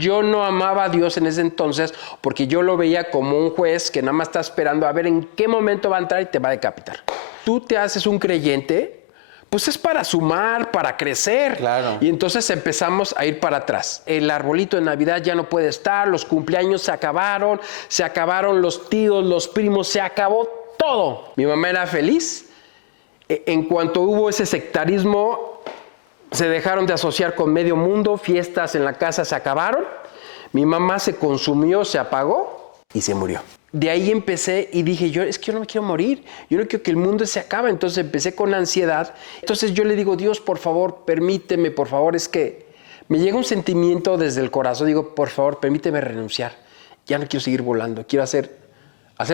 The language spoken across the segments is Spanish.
Yo no amaba a Dios en ese entonces porque yo lo veía como un juez que nada más está esperando a ver en qué momento va a entrar y te va a decapitar. Tú te haces un creyente, pues es para sumar, para crecer. Claro. Y entonces empezamos a ir para atrás. El arbolito de Navidad ya no puede estar, los cumpleaños se acabaron los tíos, los primos, se acabó todo. Mi mamá era feliz. En cuanto hubo ese sectarismo, se dejaron de asociar con medio mundo, fiestas en la casa se acabaron, mi mamá se consumió, se apagó y se murió. De ahí empecé y dije, es que yo no me quiero morir, yo no quiero que el mundo se acabe, entonces empecé con ansiedad. Entonces yo le digo, Dios, por favor, permíteme, por favor, es que me llega un sentimiento desde el corazón, digo, por favor, permíteme renunciar, ya no quiero seguir volando, quiero hacer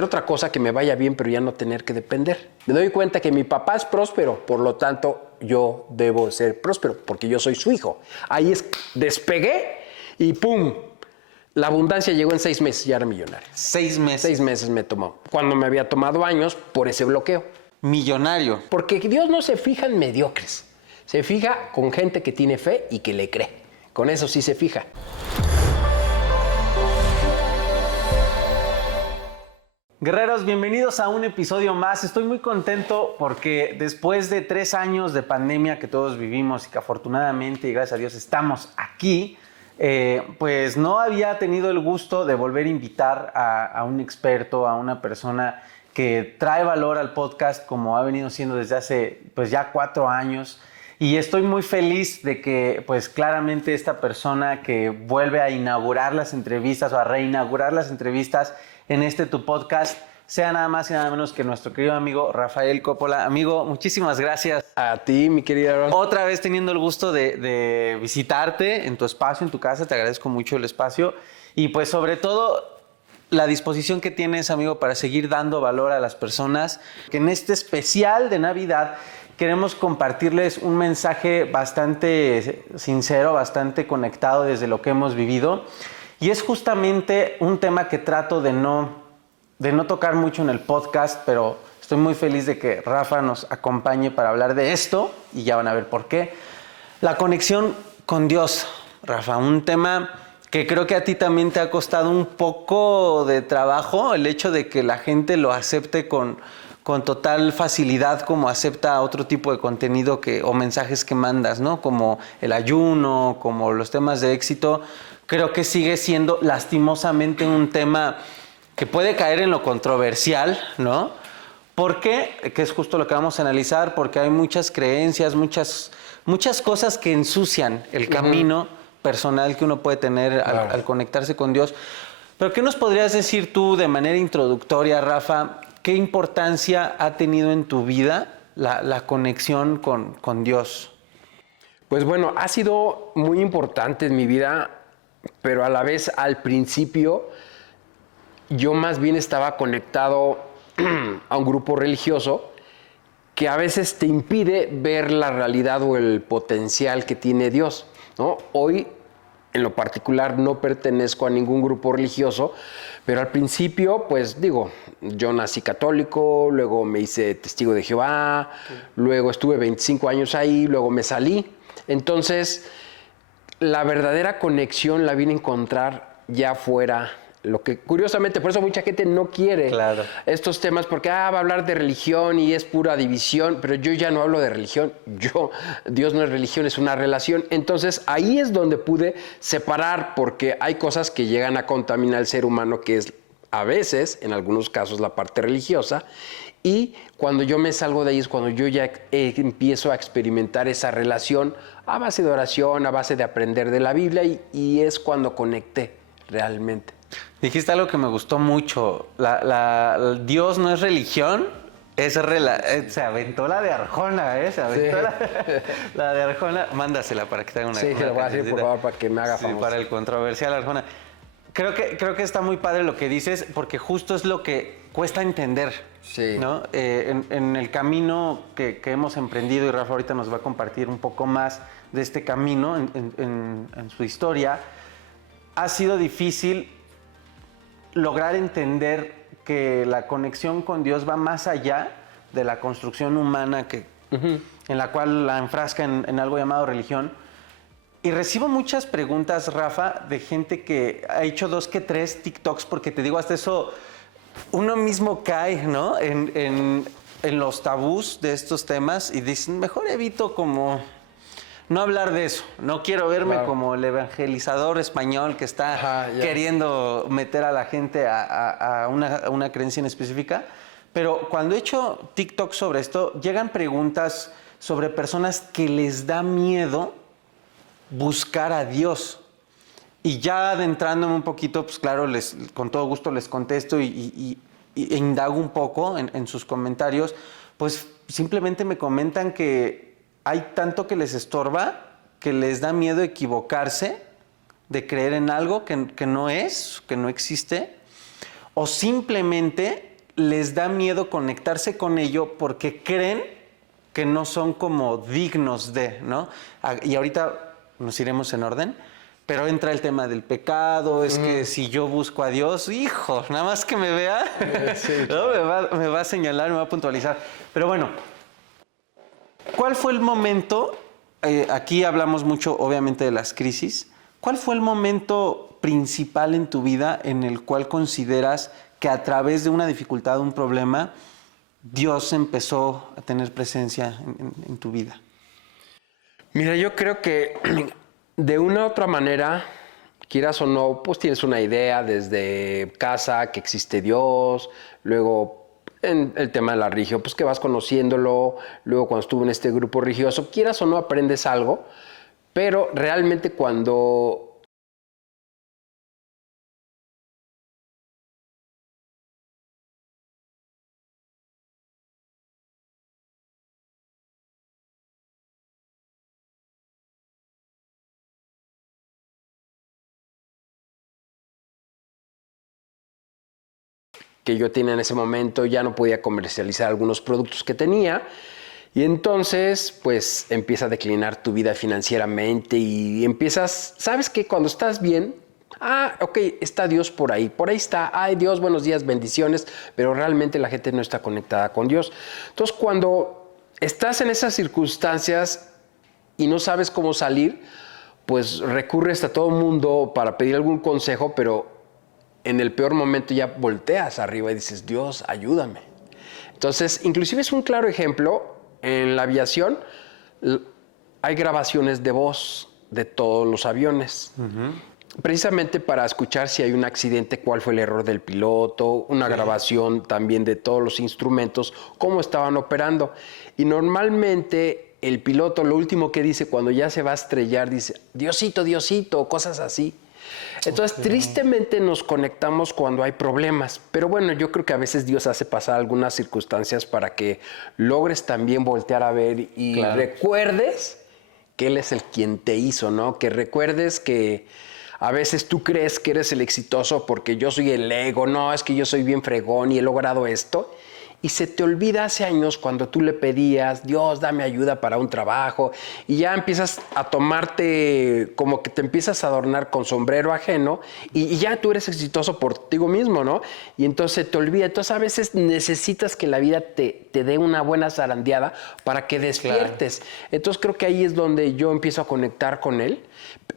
otra cosa que me vaya bien, pero ya no tener que depender. Me doy cuenta que mi papá es próspero, por lo tanto, yo debo ser próspero, porque yo soy su hijo. Ahí despegué y ¡pum! La abundancia llegó en 6 meses, ya era millonario. 6 meses. 6 meses me tomó, cuando me había tomado años por ese bloqueo. Millonario. Porque Dios no se fija en mediocres, se fija con gente que tiene fe y que le cree. Con eso sí se fija. Guerreros, bienvenidos a un episodio más. Estoy muy contento porque después de 3 años de pandemia que todos vivimos y que afortunadamente y gracias a Dios estamos aquí, pues no había tenido el gusto de volver a invitar a un experto, a una persona que trae valor al podcast como ha venido siendo desde hace pues ya 4 años. Y estoy muy feliz de que pues claramente esta persona que vuelve a inaugurar las entrevistas o a reinaugurar las entrevistas en tu podcast sea nada más y nada menos que nuestro querido amigo Rafael Coppola. Amigo, muchísimas gracias. A ti, mi querida Aaron. Otra vez teniendo el gusto de visitarte en tu espacio, en tu casa. Te agradezco mucho el espacio y pues sobre todo la disposición que tienes, amigo, para seguir dando valor a las personas. Que en este especial de Navidad queremos compartirles un mensaje bastante sincero, bastante conectado desde lo que hemos vivido. Y es justamente un tema que trato de no tocar mucho en el podcast, pero estoy muy feliz de que Rafa nos acompañe para hablar de esto, y ya van a ver por qué. La conexión con Dios, Rafa, un tema que creo que a ti también te ha costado un poco de trabajo, el hecho de que la gente lo acepte con total facilidad como acepta otro tipo de contenido o mensajes que mandas, ¿no? Como el ayuno, como los temas de éxito. Creo que sigue siendo lastimosamente un tema que puede caer en lo controversial, ¿no? ¿Por qué? Que es justo lo que vamos a analizar, porque hay muchas creencias, muchas cosas que ensucian el camino personal que uno puede tener al conectarse con Dios. Pero ¿qué nos podrías decir tú de manera introductoria, Rafa? ¿Qué importancia ha tenido en tu vida la conexión con Dios? Pues bueno, ha sido muy importante en mi vida, pero a la vez al principio yo más bien estaba conectado a un grupo religioso que a veces te impide ver la realidad o el potencial que tiene Dios, ¿no? Hoy, en lo particular, no pertenezco a ningún grupo religioso, pero al principio, pues digo, yo nací católico, luego me hice testigo de Jehová, luego estuve 25 años ahí, luego me salí. Entonces, la verdadera conexión la vine a encontrar ya fuera. Lo que curiosamente, por eso mucha gente no quiere estos temas, porque va a hablar de religión y es pura división, pero yo ya no hablo de religión. Dios no es religión, es una relación. Entonces ahí es donde pude separar, porque hay cosas que llegan a contaminar al ser humano, que es a veces, en algunos casos, la parte religiosa. Y cuando yo me salgo de ahí es cuando yo ya empiezo a experimentar esa relación a base de oración, a base de aprender de la Biblia, y es cuando conecté realmente. Dijiste algo que me gustó mucho. Dios no es religión, se aventó la de Arjona, ¿eh? Se aventó la de Arjona. Mándasela para que te haga una. Sí, se la voy a decir, por favor, para que me haga famoso. Para el controversial Arjona. Creo que está muy padre lo que dices, porque justo es lo que cuesta entender, ¿no? En el camino que hemos emprendido, y Rafa ahorita nos va a compartir un poco más de este camino en su historia, ha sido difícil lograr entender que la conexión con Dios va más allá de la construcción humana en la cual la enfrasca en algo llamado religión, Y recibo muchas preguntas, Rafa, de gente que ha hecho 2 que 3 TikToks, porque te digo, hasta eso uno mismo cae, ¿no? En los tabús de estos temas y dicen, mejor evito como no hablar de eso. No quiero verme como el evangelizador español que está queriendo meter a la gente a una creencia en específica. Pero cuando he hecho TikTok sobre esto, llegan preguntas sobre personas que les da miedo buscar a Dios. Y ya adentrándome un poquito, pues claro, con todo gusto les contesto e indago un poco en sus comentarios, pues simplemente me comentan que hay tanto que les estorba, que les da miedo equivocarse, de creer en algo que no es, que no existe, o simplemente les da miedo conectarse con ello porque creen que no son como dignos de, ¿no? Y ahorita nos iremos en orden, pero entra el tema del pecado, es que si yo busco a Dios, hijo, nada más que me vea, ¿no? me va a señalar, me va a puntualizar. Pero bueno, ¿cuál fue el momento? Aquí hablamos mucho, obviamente, de las crisis. ¿Cuál fue el momento principal en tu vida en el cual consideras que a través de una dificultad, un problema, Dios empezó a tener presencia en tu vida? Mira, yo creo que de una u otra manera, quieras o no, pues tienes una idea desde casa que existe Dios, luego en el tema de la religión, pues que vas conociéndolo, luego cuando estuve en este grupo religioso, quieras o no aprendes algo, pero realmente cuando que yo tenía en ese momento, ya no podía comercializar algunos productos que tenía. Y entonces, pues, empieza a declinar tu vida financieramente y empiezas, ¿sabes qué? Cuando estás bien, ok, está Dios por ahí está, ay Dios, buenos días, bendiciones, pero realmente la gente no está conectada con Dios. Entonces, cuando estás en esas circunstancias y no sabes cómo salir, pues recurres a todo el mundo para pedir algún consejo, pero en el peor momento ya volteas arriba y dices, Dios, ayúdame. Entonces, inclusive es un claro ejemplo, en la aviación hay grabaciones de voz de todos los aviones, precisamente para escuchar si hay un accidente, cuál fue el error del piloto, una grabación también de todos los instrumentos, cómo estaban operando. Y normalmente el piloto lo último que dice cuando ya se va a estrellar, dice, Diosito, Diosito, cosas así. Entonces, tristemente nos conectamos cuando hay problemas, pero bueno, yo creo que a veces Dios hace pasar algunas circunstancias para que logres también voltear a ver y recuerdes que Él es el quien te hizo, ¿no? Que recuerdes que a veces tú crees que eres el exitoso porque yo soy el ego, no, es que yo soy bien fregón y he logrado esto. Y se te olvida hace años cuando tú le pedías, Dios, dame ayuda para un trabajo, y ya empiezas a tomarte, como que te empiezas a adornar con sombrero ajeno, y ya tú eres exitoso por ti mismo, ¿no? Y entonces te olvida. Entonces a veces necesitas que la vida te dé una buena zarandeada para que despiertes. Entonces creo que ahí es donde yo empiezo a conectar con Él.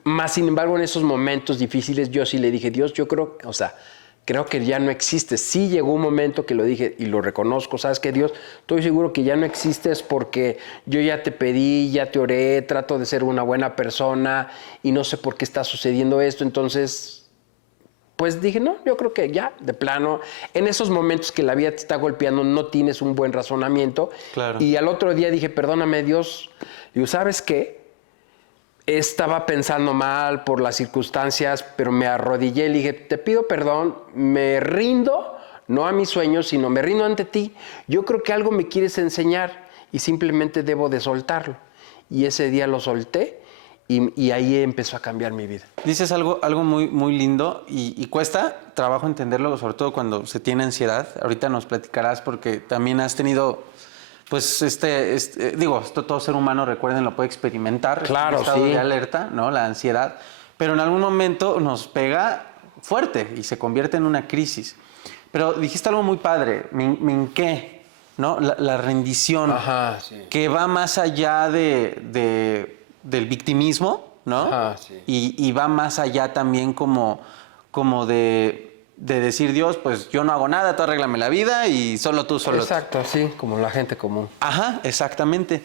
Más sin embargo, en esos momentos difíciles yo sí le dije, Dios, yo creo, creo que ya no existes. Sí llegó un momento que lo dije y lo reconozco. ¿Sabes qué, Dios? Estoy seguro que ya no existes porque yo ya te pedí, ya te oré, trato de ser una buena persona y no sé por qué está sucediendo esto. Entonces, pues dije, no, yo creo que ya, de plano, en esos momentos que la vida te está golpeando no tienes un buen razonamiento. Claro. Y al otro día dije, perdóname, Dios. Digo, ¿sabes qué? Estaba pensando mal por las circunstancias, pero me arrodillé y le dije, te pido perdón, me rindo, no a mis sueños, sino me rindo ante ti. Yo creo que algo me quieres enseñar y simplemente debo de soltarlo. Y ese día lo solté y ahí empezó a cambiar mi vida. Dices algo muy, muy lindo y cuesta trabajo entenderlo, sobre todo cuando se tiene ansiedad. Ahorita nos platicarás porque también has tenido... Pues digo, esto todo ser humano, recuerden, lo puede experimentar. Claro, el estado sí. de alerta, ¿no? La ansiedad. Pero en algún momento nos pega fuerte y se convierte en una crisis. Pero dijiste algo muy padre, me hinqué, ¿no? La rendición, Ajá, sí. que va más allá del victimismo, ¿no? Ajá, sí. Y va más allá también como de decir, Dios, pues yo no hago nada, tú arréglame la vida y solo tú, solo tú. Exacto, sí, como la gente común. Ajá, exactamente.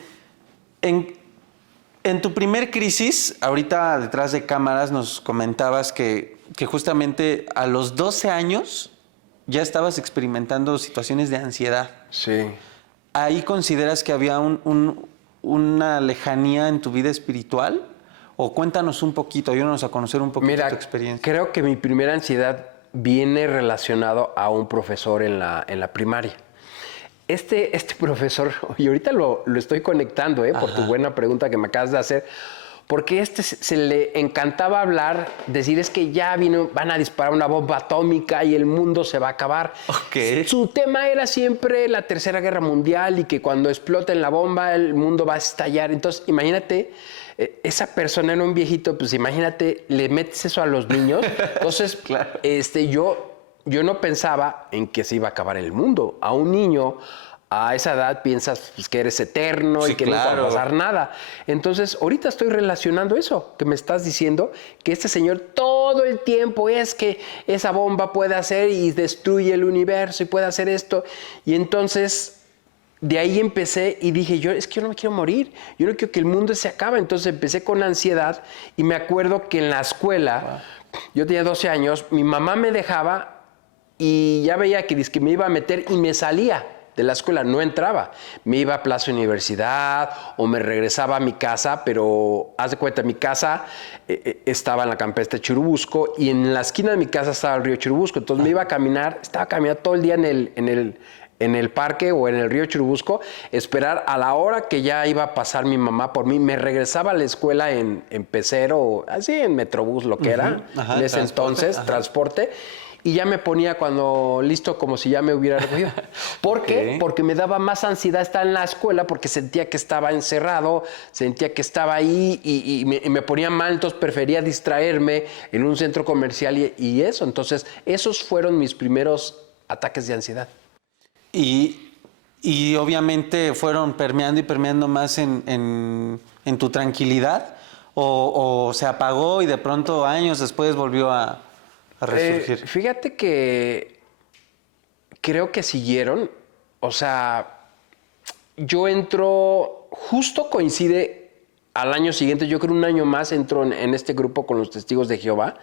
En tu primer crisis, ahorita detrás de cámaras nos comentabas que justamente a los 12 años ya estabas experimentando situaciones de ansiedad. Sí. ¿Ahí consideras que había una lejanía en tu vida espiritual? O cuéntanos un poquito, ayúdanos a conocer un poquito Mira, tu experiencia. creo que mi primera ansiedad viene relacionado a un profesor en la primaria. Este profesor, y ahorita lo estoy conectando, por tu buena pregunta que me acabas de hacer, porque se le encantaba hablar, decir es que ya van a disparar una bomba atómica y el mundo se va a acabar. Ok. Su tema era siempre la Tercera Guerra Mundial y que cuando exploten la bomba el mundo va a estallar. Entonces, imagínate, esa persona era un viejito, pues imagínate, le metes eso a los niños. Entonces, Claro. yo no pensaba en que se iba a acabar el mundo. A un niño a esa edad piensas pues, que eres eterno Sí, y que nunca va a pasar nada. Entonces, ahorita estoy relacionando eso que me estás diciendo, que este señor todo el tiempo es que esa bomba puede hacer y destruye el universo y puede hacer esto. Y entonces, de ahí empecé y dije, es que yo no me quiero morir, yo no quiero que el mundo se acabe. Entonces empecé con ansiedad y me acuerdo que en la escuela, yo tenía 12 años, mi mamá me dejaba y ya veía que me iba a meter y me salía de la escuela, no entraba. Me iba a Plaza Universidad o me regresaba a mi casa, pero haz de cuenta, mi casa estaba en la campestre Churubusco y en la esquina de mi casa estaba el río Churubusco. Entonces me iba a caminar, estaba caminando todo el día en el parque o en el río Churubusco, esperar a la hora que ya iba a pasar mi mamá por mí. Me regresaba a la escuela en pecero, así en Metrobús, lo que era, Ajá, en ese entonces, transporte. Y ya me ponía cuando listo como si ya me hubiera recogido. ¿Por qué? Porque me daba más ansiedad estar en la escuela porque sentía que estaba encerrado, sentía que estaba ahí y me ponía mal, entonces prefería distraerme en un centro comercial y eso. Entonces, esos fueron mis primeros ataques de ansiedad. Y obviamente fueron permeando y permeando más en tu tranquilidad o se apagó y de pronto años después volvió a resurgir. Fíjate que creo que siguieron, o sea, yo entro, justo coincide al año siguiente, yo creo un año más entro en este grupo con los Testigos de Jehová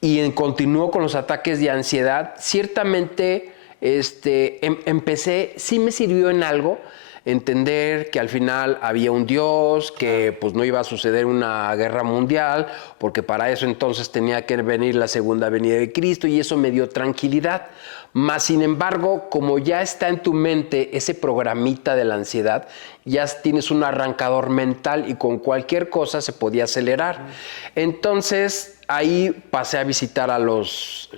y continuó con los ataques de ansiedad. Ciertamente empecé, sí me sirvió en algo, entender que al final había un Dios, que pues no iba a suceder una guerra mundial, porque para eso entonces tenía que venir la segunda venida de Cristo y eso me dio tranquilidad. Mas, sin embargo, como ya está en tu mente ese programita de la ansiedad, ya tienes un arrancador mental y con cualquier cosa se podía acelerar. Entonces, ahí pasé a visitar a los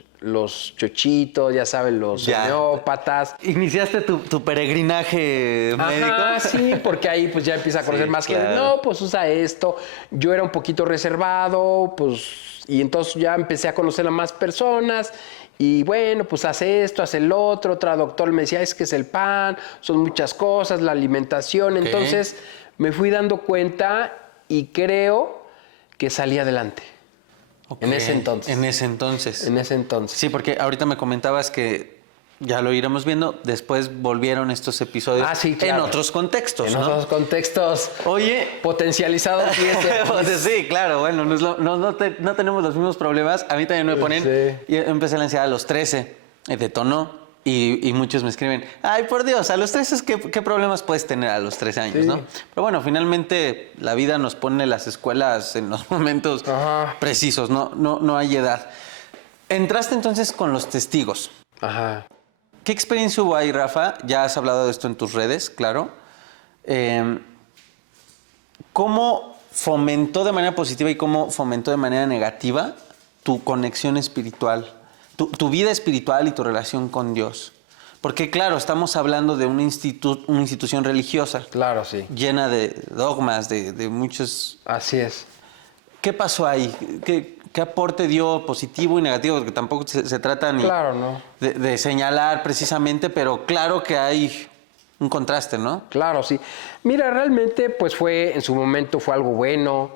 chochitos, ya sabes, los homeópatas. ¿Iniciaste tu peregrinaje médico? Ajá, sí, porque ahí pues ya empieza a conocer más gente. No, pues usa esto. Yo era un poquito reservado, pues, y entonces ya empecé a conocer a más personas. Y bueno, pues hace esto, hace el otro. Otra doctor me decía, es que es el pan, son muchas cosas, la alimentación. Okay. Entonces me fui dando cuenta y creo que salí adelante. Okay. En ese entonces. En ese entonces. En ese entonces. Sí, porque ahorita me comentabas que ya lo iremos viendo, después volvieron estos episodios en otros contextos, en otros contextos. Oye, potencializados. Sí, claro, bueno, no tenemos los mismos problemas. A mí también me ponen. Sí. Yo empecé la ansiedad a los 13, detonó. Y muchos me escriben, ay, por Dios, a los 13, ¿qué problemas puedes tener a los 13 años, no? Pero bueno, finalmente la vida nos pone las escuelas en los momentos precisos, no hay edad. Entraste entonces con los testigos. Ajá. ¿Qué experiencia hubo ahí, Rafa? Ya has hablado de esto en tus redes, claro. ¿Cómo fomentó de manera positiva y cómo fomentó de manera negativa tu conexión espiritual? Tu vida espiritual y tu relación con Dios. Porque, claro, estamos hablando de una institución religiosa. Claro, sí. Llena de dogmas, de muchos... Así es. ¿Qué pasó ahí? ¿Qué aporte dio positivo y negativo? Porque tampoco se trata ni de señalar precisamente, pero claro que hay un contraste, ¿no? Claro, sí. Mira, realmente, pues en su momento fue algo bueno.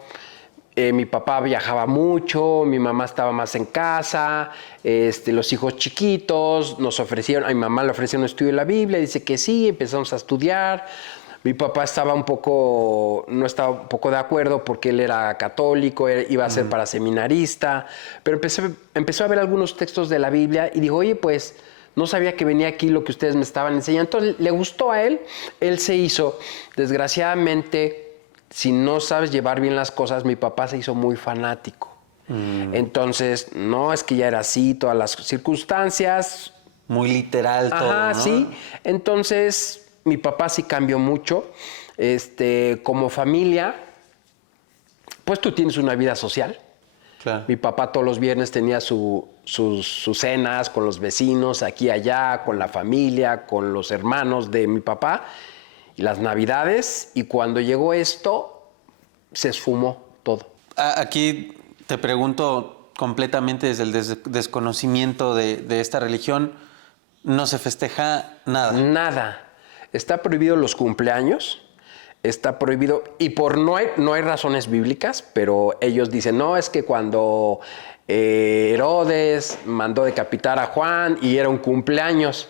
Mi papá viajaba mucho, mi mamá estaba más en casa, los hijos chiquitos, nos ofrecieron, a mi mamá le ofrecieron un estudio de la Biblia, dice que sí, empezamos a estudiar. Mi papá no estaba un poco de acuerdo porque él era católico, iba a ser para seminarista, pero empezó a ver algunos textos de la Biblia y dijo, oye, pues no sabía que venía aquí lo que ustedes me estaban enseñando. Entonces le gustó a él se hizo, desgraciadamente, si no sabes llevar bien las cosas, mi papá se hizo muy fanático. Entonces, no, es que ya era así, todas las circunstancias. Muy literal todo, Ajá, ¿no? sí. Entonces, mi papá sí cambió mucho. Como familia, pues tú tienes una vida social. Claro. Mi papá todos los viernes tenía sus cenas con los vecinos, aquí y allá, con la familia, con los hermanos de mi papá. Y las navidades, y cuando llegó esto, se esfumó todo. Aquí te pregunto completamente desde el desconocimiento de esta religión, ¿no se festeja nada? Nada. Está prohibido los cumpleaños, está prohibido, y no hay razones bíblicas, pero ellos dicen, no, es que cuando Herodes mandó decapitar a Juan y era un cumpleaños,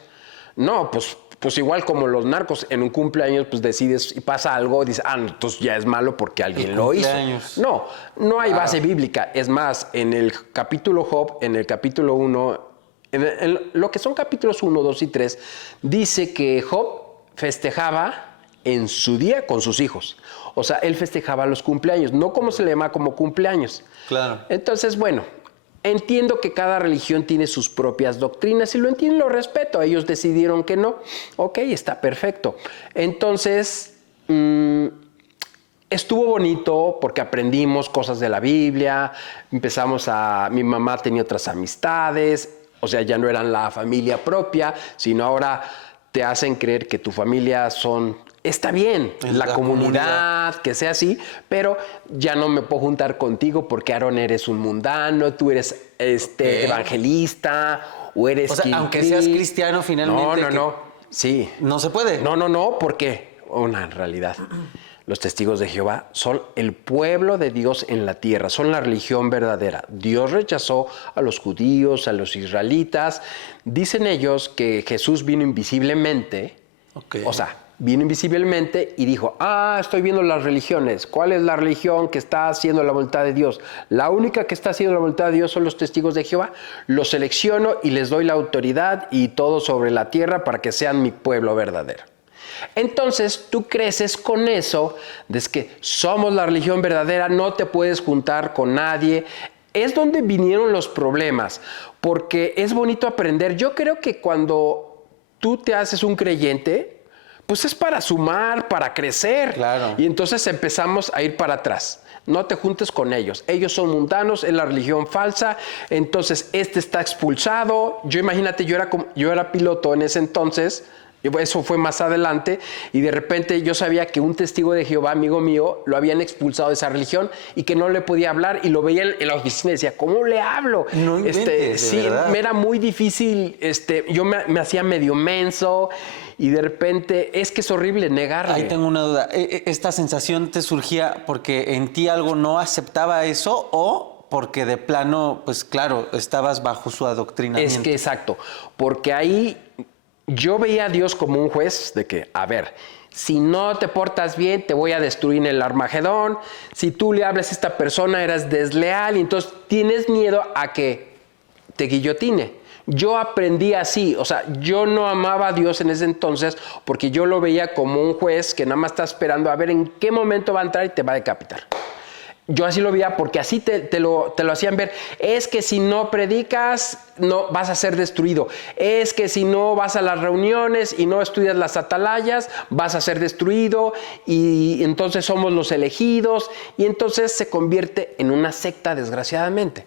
no, pues igual como los narcos, en un cumpleaños pues decides y pasa algo, dices, entonces ya es malo porque alguien lo hizo. No hay base bíblica. Es más, en el capítulo Job, en el capítulo 1, lo que son capítulos 1, 2 y 3, dice que Job festejaba en su día con sus hijos. O sea, él festejaba los cumpleaños, no como se le llama como cumpleaños. Claro. Entonces, bueno, entiendo que cada religión tiene sus propias doctrinas y lo entiendo y lo respeto. Ellos decidieron que no. Ok, está perfecto. Entonces, estuvo bonito porque aprendimos cosas de la Biblia, mi mamá tenía otras amistades, o sea, ya no eran la familia propia, sino ahora te hacen creer que tu familia está bien, la comunidad, que sea así, pero ya no me puedo juntar contigo porque Aaron eres un mundano, tú eres evangelista o eres... O sea, aunque seas cristiano finalmente... No, sí. ¿No se puede? No, porque una realidad. Los testigos de Jehová son el pueblo de Dios en la tierra, son la religión verdadera. Dios rechazó a los judíos, a los israelitas. Dicen ellos que Jesús vino invisiblemente, o sea, vino invisiblemente y dijo, estoy viendo las religiones. ¿Cuál es la religión que está haciendo la voluntad de Dios? La única que está haciendo la voluntad de Dios son los testigos de Jehová. Los selecciono y les doy la autoridad y todo sobre la tierra para que sean mi pueblo verdadero. Entonces tú creces con eso, de que somos la religión verdadera, no te puedes juntar con nadie. Es donde vinieron los problemas, porque es bonito aprender. Yo creo que cuando tú te haces un creyente, pues es para sumar, para crecer. Claro. Y entonces empezamos a ir para atrás. No te juntes con ellos. Ellos son mundanos, es la religión falsa. Entonces está expulsado. Imagínate, yo era piloto en ese entonces. Eso fue más adelante y de repente yo sabía que un testigo de Jehová, amigo mío, lo habían expulsado de esa religión y que no le podía hablar y lo veía en la oficina y decía, ¿cómo le hablo? No inventes, sí, me era muy difícil, yo me hacía medio menso y de repente es que es horrible negarle. Ahí tengo una duda. ¿Esta sensación te surgía porque en ti algo no aceptaba eso o porque de plano, pues claro, estabas bajo su adoctrinamiento? Es que exacto, porque ahí... Yo veía a Dios como un juez de que, a ver, si no te portas bien, te voy a destruir en el Armagedón. Si tú le hablas a esta persona, eres desleal y entonces tienes miedo a que te guillotine. Yo aprendí así, o sea, yo no amaba a Dios en ese entonces porque yo lo veía como un juez que nada más está esperando a ver en qué momento va a entrar y te va a decapitar. Yo así lo veía porque así te lo hacían ver. Es que si no predicas, no vas a ser destruido. Es que si no vas a las reuniones y no estudias las atalayas, vas a ser destruido y entonces somos los elegidos y entonces se convierte en una secta, desgraciadamente.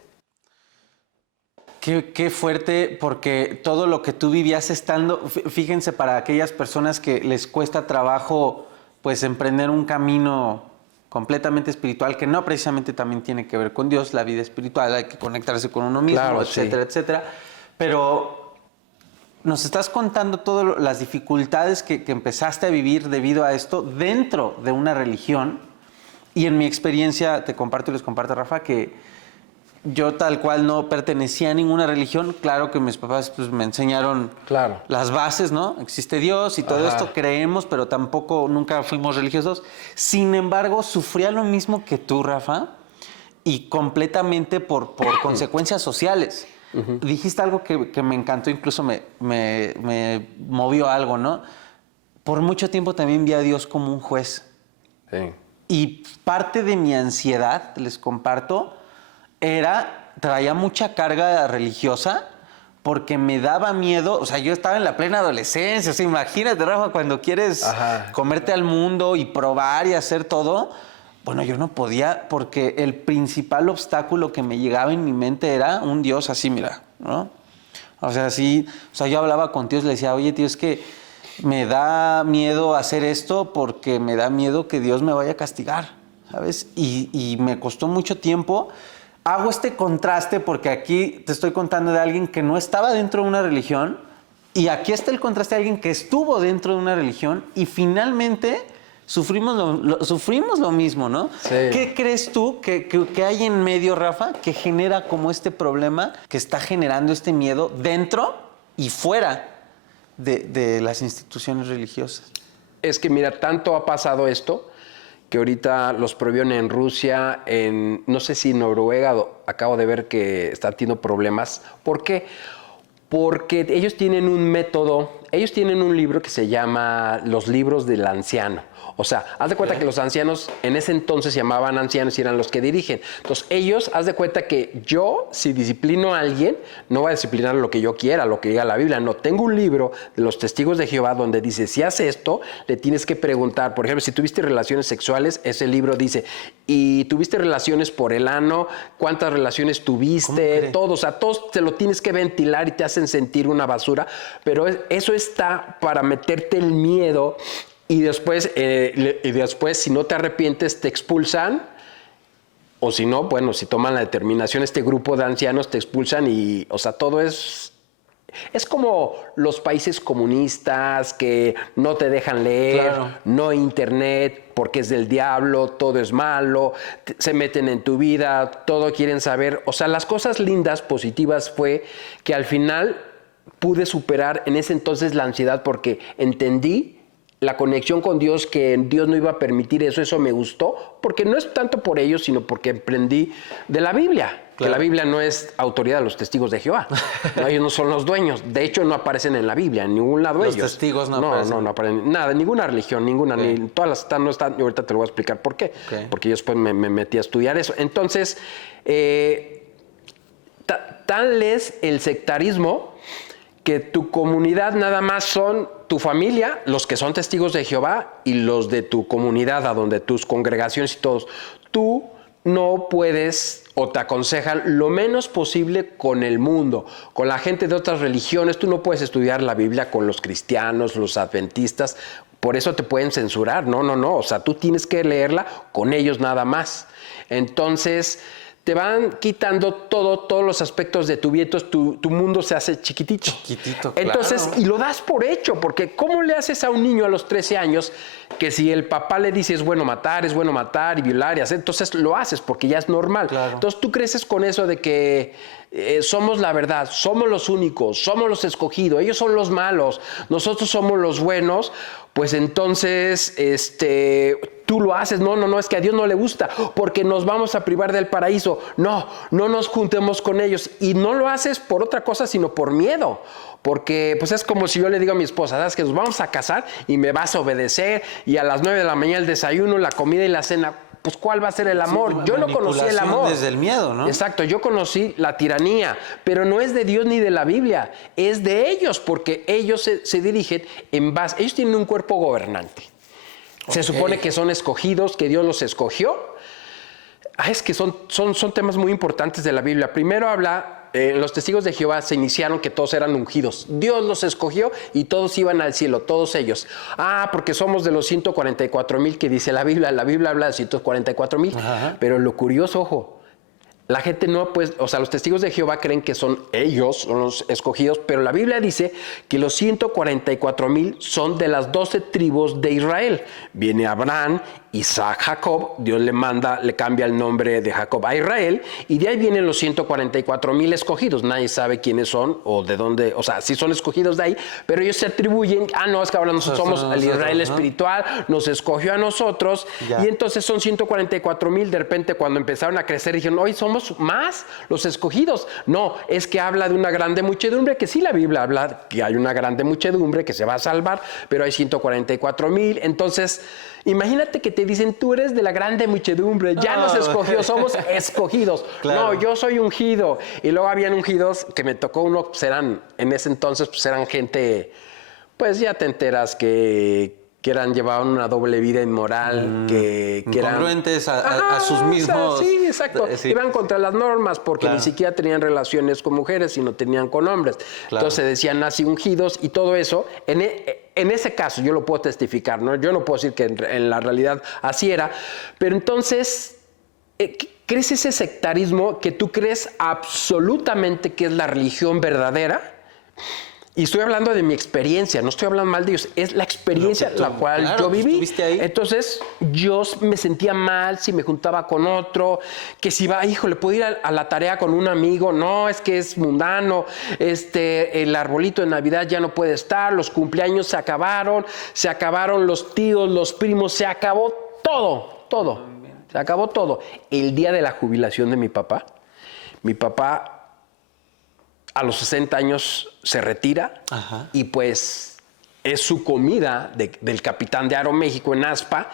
Qué fuerte, porque todo lo que tú vivías estando, fíjense, para aquellas personas que les cuesta trabajo pues emprender un camino completamente espiritual, que no precisamente también tiene que ver con Dios, la vida espiritual, hay que conectarse con uno mismo, claro, etcétera, sí. etcétera. Pero nos estás contando todas las dificultades que empezaste a vivir debido a esto dentro de una religión Y en mi experiencia, te comparto y les comparto, Rafa, que yo tal cual no pertenecía a ninguna religión. Claro que mis papás pues, me enseñaron Claro. las bases, ¿no? Existe Dios y todo esto, creemos, pero tampoco nunca fuimos religiosos. Sin embargo, sufría lo mismo que tú, Rafa, y completamente por consecuencias sociales. Dijiste algo que me encantó, incluso me movió algo, ¿no? Por mucho tiempo también vi a Dios como un juez. Sí. Y parte de mi ansiedad, les comparto, traía mucha carga religiosa porque me daba miedo. O sea, yo estaba en la plena adolescencia. O sea, imagínate, Rafa, cuando quieres comerte al mundo y probar y hacer todo. Bueno, yo no podía porque el principal obstáculo que me llegaba en mi mente era un Dios así, mira, ¿no? O sea, sí, o sea, yo hablaba con Dios, le decía, oye, tío, es que me da miedo hacer esto porque me da miedo que Dios me vaya a castigar, ¿sabes? Y me costó mucho tiempo. Hago este contraste porque aquí te estoy contando de alguien que no estaba dentro de una religión y aquí está el contraste de alguien que estuvo dentro de una religión y finalmente sufrimos lo mismo, ¿no? Sí. ¿Qué crees tú que hay en medio, Rafa, que genera como este problema que está generando este miedo dentro y fuera de las instituciones religiosas? Es que mira, tanto ha pasado esto que ahorita los prohibieron en Rusia, no sé si Noruega, acabo de ver que está teniendo problemas. ¿Por qué? Porque ellos tienen un método, ellos tienen un libro que se llama Los Libros del Anciano. O sea, haz de cuenta que los ancianos en ese entonces se llamaban ancianos y eran los que dirigen. Entonces ellos, haz de cuenta que yo, si disciplino a alguien, no voy a disciplinar lo que yo quiera, lo que diga la Biblia. No, tengo un libro de los testigos de Jehová donde dice, si hace esto, le tienes que preguntar. Por ejemplo, si tuviste relaciones sexuales, ese libro dice, y tuviste relaciones por el ano, ¿cuántas relaciones tuviste? Todo, o sea, todos te lo tienes que ventilar y te hacen sentir una basura. Pero eso está para meterte el miedo. Y después, si no te arrepientes, te expulsan. O si no, bueno, si toman la determinación, este grupo de ancianos te expulsan y, o sea, todo es como los países comunistas que no te dejan leer, no internet, porque es del diablo, todo es malo, se meten en tu vida, todo quieren saber. O sea, las cosas lindas, positivas fue que al final pude superar en ese entonces la ansiedad porque entendí la conexión con Dios, que Dios no iba a permitir eso me gustó, porque no es tanto por ellos, sino porque aprendí de la Biblia, que la Biblia no es autoridad de los testigos de Jehová. No, ellos no son los dueños. De hecho, no aparecen en la Biblia, en ningún lado ellos. Los testigos no aparecen. No aparecen. Nada, ninguna religión, ninguna, ni todas las están, no están, y ahorita te lo voy a explicar por qué. Porque yo después me metí a estudiar eso. Entonces, tal es el sectarismo que tu comunidad nada más son tu familia, los que son testigos de Jehová y los de tu comunidad, a donde tus congregaciones y todos. Tú no puedes o te aconsejan lo menos posible con el mundo, con la gente de otras religiones. Tú no puedes estudiar la Biblia con los cristianos, los adventistas. Por eso te pueden censurar. No. O sea, tú tienes que leerla con ellos nada más. Entonces te van quitando todos los aspectos de tu vida, entonces tu mundo se hace chiquitito. Entonces, y lo das por hecho, porque ¿cómo le haces a un niño a los 13 años que si el papá le dice es bueno matar y violar y hacer, entonces lo haces porque ya es normal? Entonces tú creces con eso de que somos la verdad, somos los únicos, somos los escogidos, ellos son los malos, nosotros somos los buenos. Pues entonces, tú lo haces. No, es que a Dios no le gusta, porque nos vamos a privar del paraíso. No nos juntemos con ellos. Y no lo haces por otra cosa, sino por miedo. Porque pues es como si yo le digo a mi esposa, ¿sabes que nos vamos a casar y me vas a obedecer? Y a las 9 de la mañana el desayuno, la comida y la cena. Pues ¿cuál va a ser el amor? Sí, yo no conocí el amor. Desde el miedo, ¿no? Exacto, yo conocí la tiranía, pero no es de Dios ni de la Biblia, es de ellos, porque ellos se dirigen en base, ellos tienen un cuerpo gobernante. Se supone que son escogidos, que Dios los escogió. Es que son temas muy importantes de la Biblia. Primero habla, los testigos de Jehová se iniciaron que todos eran ungidos. Dios los escogió y todos iban al cielo, todos ellos. Porque somos de los 144,000 que dice la Biblia. La Biblia habla de 144,000. Pero lo curioso, ojo, la gente no, pues, o sea, los testigos de Jehová creen que son ellos, son los escogidos, pero la Biblia dice que los 144,000 son de las 12 tribus de Israel. Viene Abraham Isaac, Jacob, Dios le cambia el nombre de Jacob a Israel, y de ahí vienen los 144,000 escogidos. Nadie sabe quiénes son o de dónde, o sea, si son escogidos de ahí, pero ellos se atribuyen, no, es que ahora nosotros somos el Israel espiritual, nos escogió a nosotros, y entonces son 144,000. De repente, cuando empezaron a crecer, dijeron, hoy somos más los escogidos. No, es que habla de una grande muchedumbre, que sí, la Biblia habla que hay una grande muchedumbre que se va a salvar, pero hay 144,000. Entonces, imagínate que te dicen, tú eres de la grande muchedumbre, ya nos escogió, somos escogidos. Claro. No, yo soy ungido. Y luego habían ungidos que me tocó uno, pues en ese entonces, pues eran gente, pues ya te enteras llevaban una doble vida inmoral, que eran congruentes a sus mismos. Sí, exacto. Sí. Iban contra las normas porque ni siquiera tenían relaciones con mujeres, sino tenían con hombres. Claro. Entonces decían así ungidos y todo eso. En ese caso yo lo puedo testificar, ¿no? Yo no puedo decir que en la realidad así era, pero entonces ¿crees ese sectarismo que tú crees absolutamente que es la religión verdadera? Y estoy hablando de mi experiencia, no estoy hablando mal de ellos, es la experiencia la cual yo viví. Ahí. Entonces, yo me sentía mal si me juntaba con otro, que si va, híjole, puedo ir a la tarea con un amigo, no, es que es mundano, el arbolito de Navidad ya no puede estar, los cumpleaños se acabaron los tíos, los primos, se acabó todo, se acabó todo. El día de la jubilación de mi papá a los 60 años se retira. Ajá. Y pues es su comida del capitán de Aeroméxico en Aspa,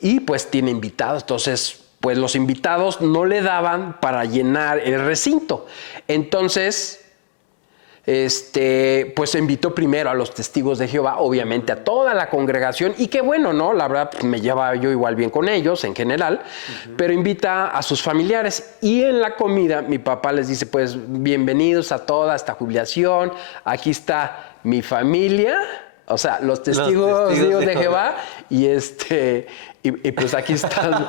y pues tiene invitados. Entonces, pues los invitados no le daban para llenar el recinto. Entonces, pues invitó primero a los testigos de Jehová, obviamente a toda la congregación, y qué bueno, ¿no? La verdad, pues, me llevaba yo igual bien con ellos en general, pero invita a sus familiares, y en la comida mi papá les dice, pues bienvenidos a toda esta jubilación, aquí está mi familia, o sea, los testigos de Jehová, y pues aquí están,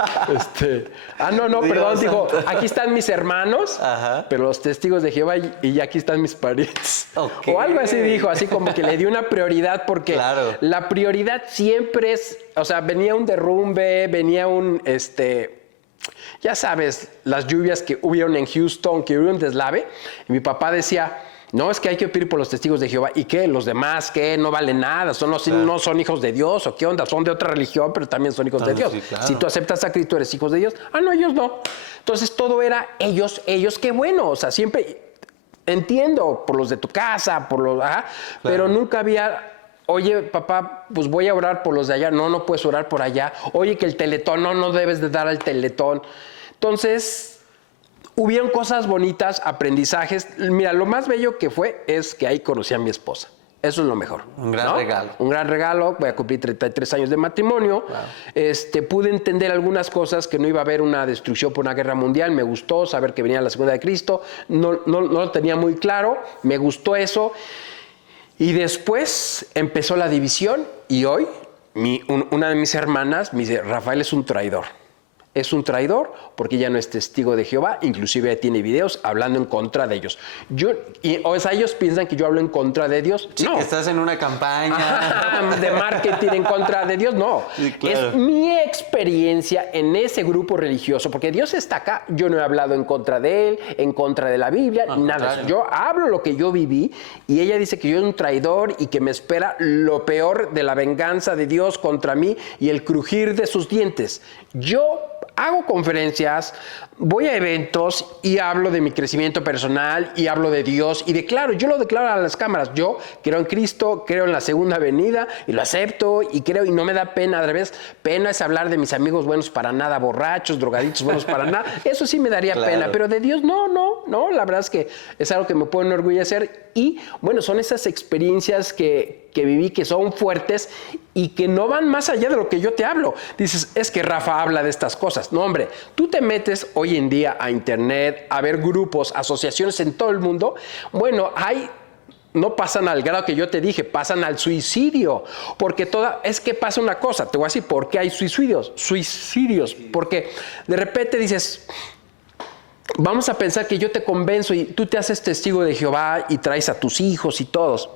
perdón, dijo, aquí están mis hermanos, pero los testigos de Jehová, y aquí están mis parientes. Okay. O algo así dijo, así como que le dio una prioridad, porque la prioridad siempre es, o sea, venía un derrumbe, venía ya sabes, las lluvias que hubieron en Houston, que hubo un deslave, y mi papá decía, no, es que hay que pedir por los testigos de Jehová. ¿Y qué? ¿Los demás qué? No valen nada. No son hijos de Dios. ¿O qué onda? Son de otra religión, pero también son hijos de Dios. Sí, claro. Si tú aceptas a Cristo, eres hijos de Dios. No, ellos no. Entonces, todo era ellos, qué bueno. O sea, siempre entiendo por los de tu casa, pero nunca había... Oye, papá, pues voy a orar por los de allá. No puedes orar por allá. Oye, que el teletón, no debes de dar al teletón. Entonces... hubieron cosas bonitas, aprendizajes. Mira, lo más bello que es que ahí conocí a mi esposa. Eso es lo mejor. Un gran regalo. Un gran regalo. Voy a cumplir 33 años de matrimonio. Wow. Pude entender algunas cosas, que no iba a haber una destrucción por una guerra mundial. Me gustó saber que venía la segunda de Cristo. No lo tenía muy claro. Me gustó eso. Y después empezó la división, y hoy una de mis hermanas me dice, Rafael es un traidor. Es un traidor porque ya no es testigo de Jehová, inclusive tiene videos hablando en contra de ellos. Ellos piensan que yo hablo en contra de Dios. Sí, que estás en una campaña de marketing en contra de Dios. No, sí, claro. Es mi experiencia en ese grupo religioso, porque Dios está acá. Yo no he hablado en contra de Él, en contra de la Biblia, nada. Claro. Yo hablo lo que yo viví, y ella dice que yo soy un traidor y que me espera lo peor de la venganza de Dios contra mí y el crujir de sus dientes. Yo hago conferencias, voy a eventos y hablo de mi crecimiento personal y hablo de Dios y yo lo declaro a las cámaras. Yo creo en Cristo, creo en la segunda venida y lo acepto y creo, y no me da pena. Al revés, pena es hablar de mis amigos buenos para nada, borrachos, drogaditos buenos para nada. Eso sí me daría pena, pero de Dios no. La verdad es que es algo que me puedo enorgullecer, y bueno, son esas experiencias que viví, que son fuertes y que no van más allá de lo que yo te hablo. Dices, es que Rafa habla de estas cosas. No, hombre, tú te metes hoy en día a internet, a ver grupos, asociaciones en todo el mundo. Bueno, no pasan al grado que yo te dije, pasan al suicidio. Porque es que pasa una cosa, te voy a decir por qué hay suicidios. Porque de repente dices, vamos a pensar que yo te convenzo y tú te haces testigo de Jehová y traes a tus hijos y todos.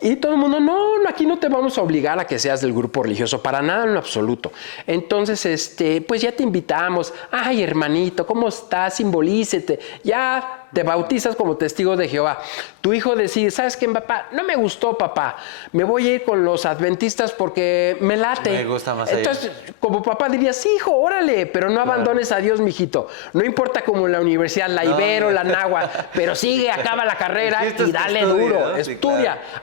Y todo el mundo, no, aquí no te vamos a obligar a que seas del grupo religioso, para nada en lo absoluto. Entonces, pues ya te invitamos. Ay, hermanito, ¿cómo estás? Simbolícete. Ya te bautizas como testigo de Jehová. Tu hijo decide, ¿sabes qué, papá? No me gustó, papá. Me voy a ir con los adventistas porque me late. Me gusta más Entonces, como papá dirías, sí, hijo, órale, pero no abandones a Dios, mijito. No importa como en la universidad, la Ibero, la Náhuatl, pero sigue, acaba la carrera y dale duro. ¿No? Estudia. Sí,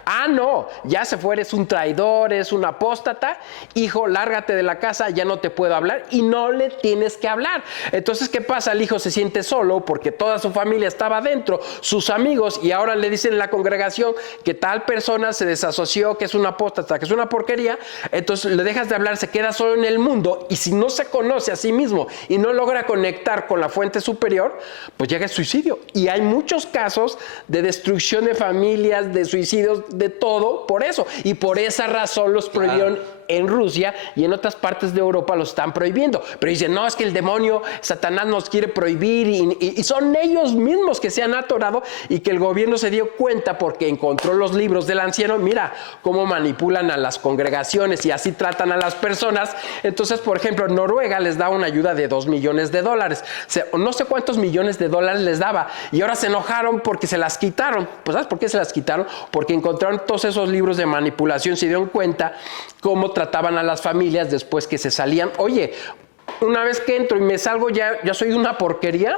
claro. No, ya se fue, eres un traidor, eres un apóstata. Hijo, lárgate de la casa, ya no te puedo hablar y no le tienes que hablar. Entonces, ¿qué pasa? El hijo se siente solo porque toda su familia estaba adentro, sus amigos, y ahora le dicen en la congregación que tal persona se desasoció, que es una apóstata, que es una porquería. Entonces le dejas de hablar, se queda solo en el mundo, y si no se conoce a sí mismo y no logra conectar con la fuente superior, pues llega el suicidio. Y hay muchos casos de destrucción de familias, de suicidios, de todo por eso. Y por esa razón los prohibieron en Rusia, y en otras partes de Europa los están prohibiendo. Pero dicen, no, es que el demonio, Satanás nos quiere prohibir, y son ellos mismos que se han atorado, y que el gobierno se dio cuenta porque encontró los libros del anciano. Mira cómo manipulan a las congregaciones y así tratan a las personas. Entonces, por ejemplo, Noruega les da una ayuda de $2 millones. O sea, no sé cuántos millones de dólares les daba, y ahora se enojaron porque se las quitaron. Pues ¿sabes por qué se las quitaron? Porque encontraron todos esos libros de manipulación, se dieron cuenta cómo trataban a las familias después que se salían. Oye, una vez que entro y me salgo, ya soy una porquería.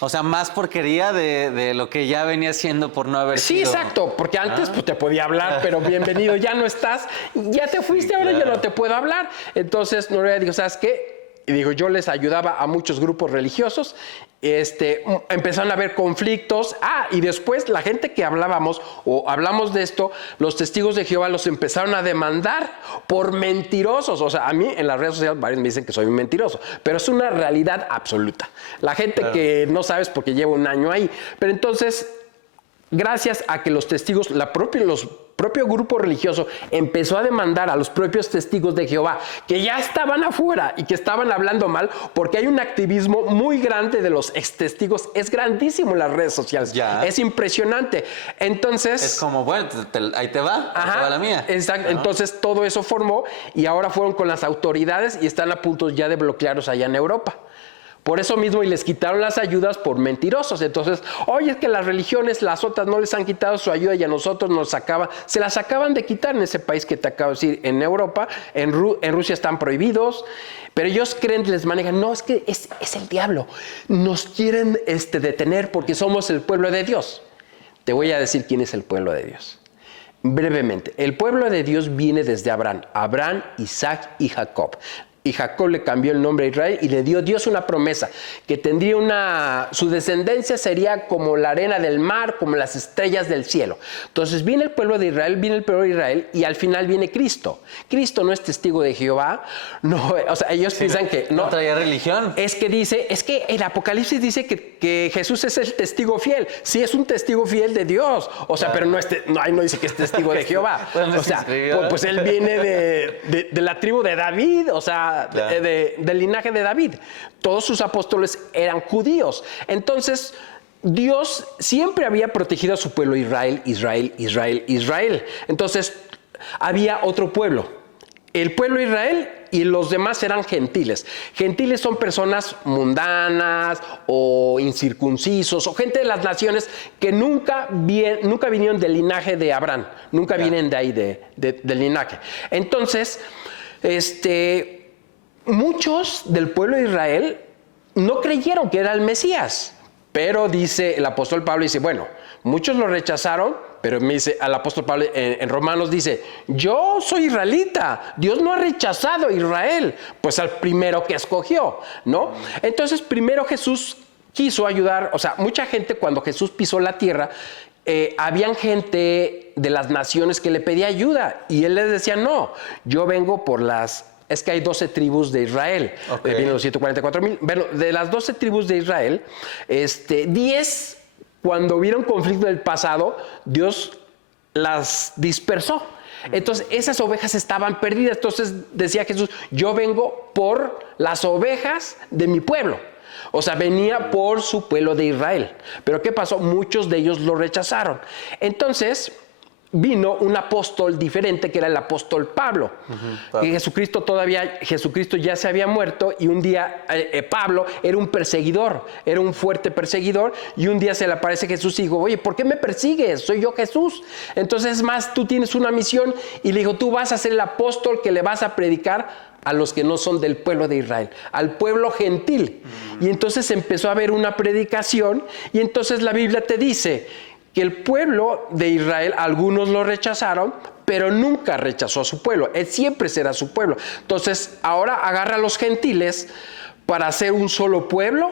O sea, más porquería de lo que ya venía siendo por no haber sido. Sí, exacto, porque antes pues, te podía hablar, pero bienvenido, ya no estás, ya te fuiste, sí, ahora claro. Ya no te puedo hablar. Entonces, Noruega dijo, ¿sabes qué? Y digo, yo les ayudaba a muchos grupos religiosos, empezaron a haber conflictos, y después la gente que hablamos de esto, los testigos de Jehová los empezaron a demandar por mentirosos. O sea, a mí en las redes sociales varios me dicen que soy un mentiroso, pero es una realidad absoluta. La gente que no sabes porque lleva un año ahí. Pero entonces, gracias a que los testigos, propio grupo religioso empezó a demandar a los propios testigos de Jehová que ya estaban afuera y que estaban hablando mal, porque hay un activismo muy grande de los ex testigos, es grandísimo en las redes sociales, es impresionante. Entonces es como, bueno, ahí te va, ahí te va la mía. Exacto. Entonces todo eso formó, y ahora fueron con las autoridades y están a punto ya de bloquearlos allá en Europa. Por eso mismo, y les quitaron las ayudas por mentirosos. Entonces, oye, es que las religiones, las otras, no les han quitado su ayuda y a nosotros se las acaban de quitar en ese país que te acabo de decir, en Europa, en Rusia están prohibidos, pero ellos creen, les manejan, no, es que es el diablo, nos quieren detener porque somos el pueblo de Dios. Te voy a decir quién es el pueblo de Dios. Brevemente, el pueblo de Dios viene desde Abraham, Isaac y Jacob. Y Jacob le cambió el nombre a Israel y le dio Dios una promesa, que tendría su descendencia sería como la arena del mar, como las estrellas del cielo. Entonces viene el pueblo de Israel, y al final viene Cristo. Cristo no es testigo de Jehová, no, o sea, ellos piensan que no traía religión. Es que el Apocalipsis dice que Jesús es el testigo fiel. Sí, es un testigo fiel de Dios, o sea, pero no dice que es testigo de Jehová. O sea, pues él viene de la tribu de David, o sea, del linaje de David. Todos sus apóstoles eran judíos. Entonces, Dios siempre había protegido a su pueblo Israel. Entonces, había otro pueblo. El pueblo Israel y los demás eran gentiles. Gentiles son personas mundanas o incircuncisos o gente de las naciones que nunca vinieron del linaje de Abraham. Nunca vienen de ahí, del linaje. Entonces, muchos del pueblo de Israel no creyeron que era el Mesías, pero dice el apóstol Pablo, dice, bueno, muchos lo rechazaron, pero me dice al apóstol Pablo en Romanos, dice, yo soy israelita, Dios no ha rechazado a Israel, pues al primero que escogió, ¿no? Entonces primero Jesús quiso ayudar, o sea, mucha gente cuando Jesús pisó la tierra, habían gente de las naciones que le pedía ayuda, y él les decía, no, yo vengo por es que hay 12 tribus de Israel, vienen los 144,000. Bueno, de las 12 tribus de Israel, 10, cuando hubieron conflicto del pasado, Dios las dispersó. Entonces, esas ovejas estaban perdidas. Entonces, decía Jesús, yo vengo por las ovejas de mi pueblo. O sea, venía por su pueblo de Israel. Pero ¿qué pasó? Muchos de ellos lo rechazaron. Entonces, vino un apóstol diferente que era el apóstol Pablo. Y Jesucristo ya se había muerto y un día Pablo era un perseguidor, era un fuerte perseguidor y un día se le aparece Jesús y dijo, oye, ¿por qué me persigues? Soy yo Jesús. Entonces, más, tú tienes una misión y le dijo, tú vas a ser el apóstol que le vas a predicar a los que no son del pueblo de Israel, al pueblo gentil. Y entonces empezó a haber una predicación y entonces la Biblia te dice que el pueblo de Israel, algunos lo rechazaron, pero nunca rechazó a su pueblo. Él siempre será su pueblo. Entonces, ahora agarra a los gentiles para hacer un solo pueblo,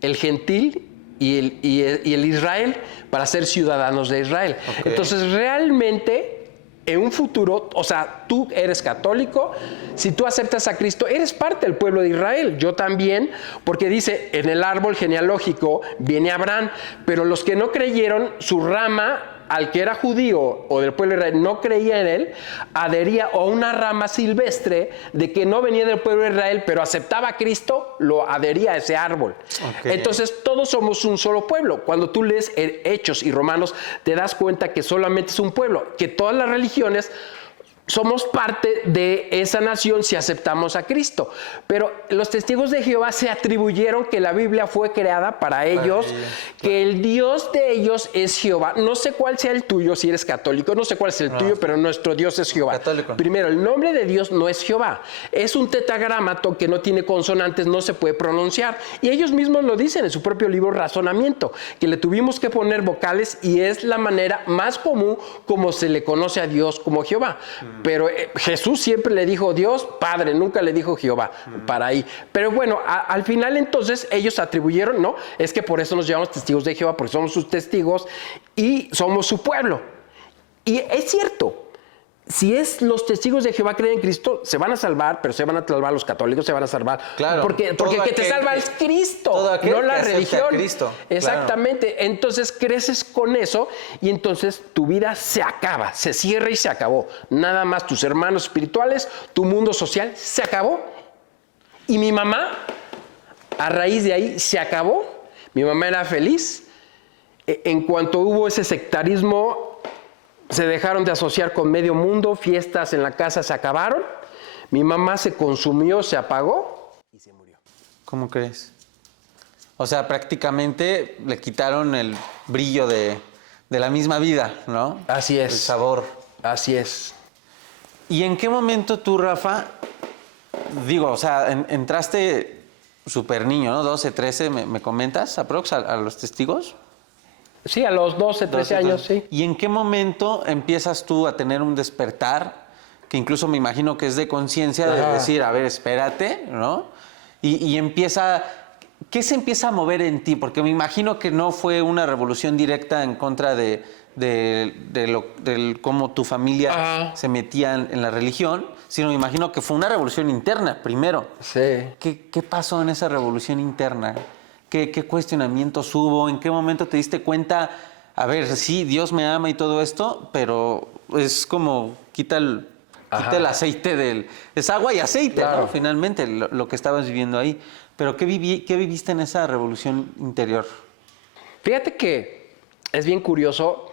el gentil y el Israel, para ser ciudadanos de Israel. Okay. Entonces, realmente, en un futuro, o sea, tú eres católico, si tú aceptas a Cristo, eres parte del pueblo de Israel, yo también, porque dice, en el árbol genealógico viene Abraham, pero los que no creyeron, su rama, al que era judío o del pueblo de Israel, no creía en él, adhería a una rama silvestre de que no venía del pueblo de Israel, pero aceptaba a Cristo, lo adhería a ese árbol. Okay. Entonces, todos somos un solo pueblo. Cuando tú lees Hechos y Romanos, te das cuenta que solamente es un pueblo, que todas las religiones somos parte de esa nación si aceptamos a Cristo. Pero los testigos de Jehová se atribuyeron que la Biblia fue creada para ellos, que el Dios de ellos es Jehová. No sé cuál sea el tuyo si eres católico, no sé cuál es el tuyo, pero nuestro Dios es Jehová. Católico. Primero, el nombre de Dios no es Jehová. Es un tetragramato que no tiene consonantes, no se puede pronunciar. Y ellos mismos lo dicen en su propio libro Razonamiento, que le tuvimos que poner vocales y es la manera más común como se le conoce a Dios como Jehová. Pero Jesús siempre le dijo Dios Padre, nunca le dijo Jehová, para ahí. Pero bueno, al final entonces ellos atribuyeron, ¿no? Es que por eso nos llamamos testigos de Jehová, porque somos sus testigos y somos su pueblo. Y es cierto, si los testigos de Jehová creen en Cristo, se van a salvar, pero se van a salvar los católicos, se van a salvar. Claro. Porque el que te salva es Cristo, no la religión. Cristo. Exactamente. Claro. Entonces creces con eso y entonces tu vida se acaba, se cierra y se acabó. Nada más tus hermanos espirituales, tu mundo social se acabó. Y mi mamá, a raíz de ahí, se acabó. Mi mamá era feliz. En cuanto hubo ese sectarismo, se dejaron de asociar con medio mundo, fiestas en la casa se acabaron, mi mamá se consumió, se apagó y se murió. ¿Cómo crees? O sea, prácticamente le quitaron el brillo de la misma vida, ¿no? Así es. El sabor. Así es. ¿Y en qué momento tú, Rafa, digo, o sea, entraste súper niño, ¿no? 12, 13, me comentas, aprox, a los testigos? Sí, a los 12, 13 años, sí. ¿Y en qué momento empiezas tú a tener un despertar, que incluso me imagino que es de conciencia, de decir, a ver, espérate, ¿no? Y empieza, ¿qué se empieza a mover en ti? Porque me imagino que no fue una revolución directa en contra de cómo tu familia se metía en la religión, sino me imagino que fue una revolución interna, primero. Sí. ¿Qué pasó en esa revolución interna? ¿Qué cuestionamientos hubo? ¿En qué momento te diste cuenta? A ver, sí, Dios me ama y todo esto, pero es como quita el aceite del... Es agua y aceite, claro, ¿no? Finalmente, lo que estabas viviendo ahí. Pero ¿qué viviste en esa revolución interior? Fíjate que es bien curioso.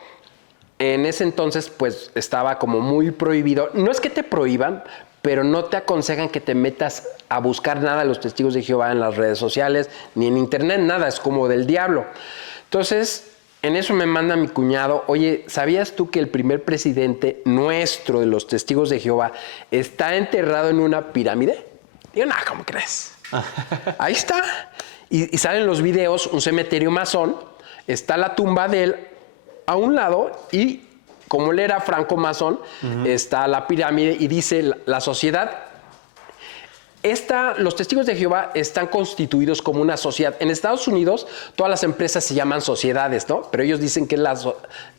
En ese entonces, pues, estaba como muy prohibido. No es que te prohíban, pero no te aconsejan que te metas a buscar nada de los testigos de Jehová en las redes sociales, ni en internet, nada, es como del diablo. Entonces, en eso me manda mi cuñado, oye, ¿sabías tú que el primer presidente nuestro de los testigos de Jehová está enterrado en una pirámide? Digo, no, ¿cómo crees? Ahí está. Y salen los videos, un cementerio masón, está la tumba de él a un lado y como él era franco-masón, está la pirámide y dice la sociedad. Los testigos de Jehová están constituidos como una sociedad. En Estados Unidos, todas las empresas se llaman sociedades, ¿no? Pero ellos dicen que es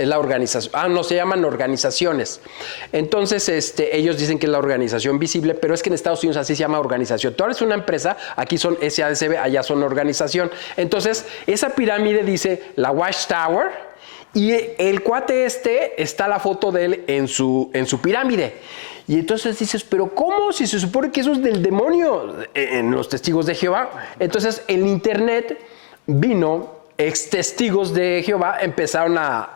la organización. No, se llaman organizaciones. Entonces, ellos dicen que es la organización visible, pero es que en Estados Unidos así se llama organización. Tú eres una empresa, aquí son SADCB, allá son organización. Entonces, esa pirámide dice la Watchtower. Y el cuate está la foto de él en su pirámide. Y entonces dices, ¿pero cómo? Si se supone que eso es del demonio en los testigos de Jehová. Entonces, el internet vino ex testigos de Jehová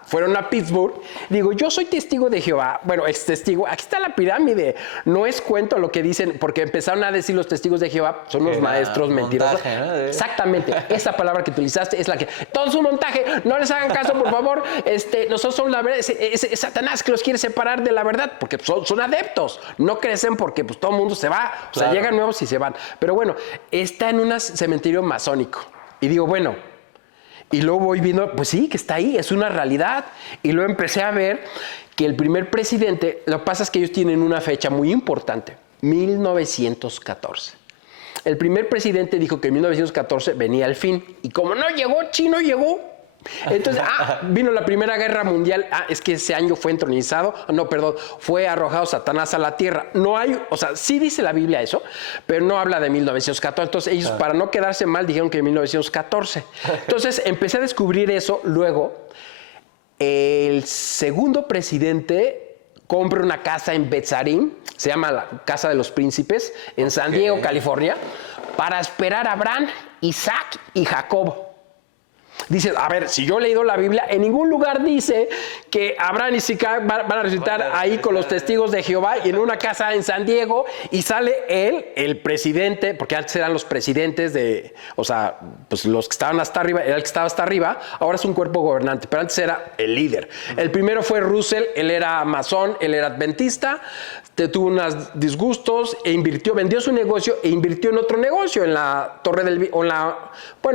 fueron a Pittsburgh. Digo, yo soy testigo de Jehová. Bueno, ex testigo, aquí está la pirámide. No es cuento lo que dicen, porque empezaron a decir los testigos de Jehová, son los maestros mentirosos. ¿No? Exactamente, esa palabra que utilizaste es la que... Todo es un montaje, no les hagan caso, por favor. Nosotros somos la verdad, es Satanás que los quiere separar de la verdad, porque son adeptos, no crecen porque pues, todo el mundo se va, o sea, llegan nuevos y se van. Pero bueno, está en un cementerio masónico. Y digo, bueno, y luego voy viendo, pues sí, que está ahí, es una realidad. Y luego empecé a ver que el primer presidente, lo que pasa es que ellos tienen una fecha muy importante, 1914. El primer presidente dijo que en 1914 venía el fin. Y como no llegó, Chino llegó. Entonces, vino la Primera Guerra Mundial. Es que ese año fue entronizado. No, perdón, fue arrojado Satanás a la tierra. No hay, o sea, sí dice la Biblia eso, pero no habla de 1914. Entonces, ellos, para no quedarse mal, dijeron que en 1914. Entonces, empecé a descubrir eso. Luego, el segundo presidente compra una casa en Betzarim, se llama la Casa de los Príncipes, en San Diego, California, para esperar a Abraham, Isaac y Jacob. Dice, a ver, si yo he leído la Biblia, en ningún lugar dice que Abraham y Isaac van a resucitar ahí con los testigos de Jehová y en una casa en San Diego, y sale él, el presidente, porque antes eran los presidentes o sea, pues los que estaban hasta arriba, era el que estaba hasta arriba, ahora es un cuerpo gobernante, pero antes era el líder. El primero fue Russell, él era masón, él era adventista, tuvo unos disgustos vendió su negocio e invirtió en otro negocio, en la Torre del...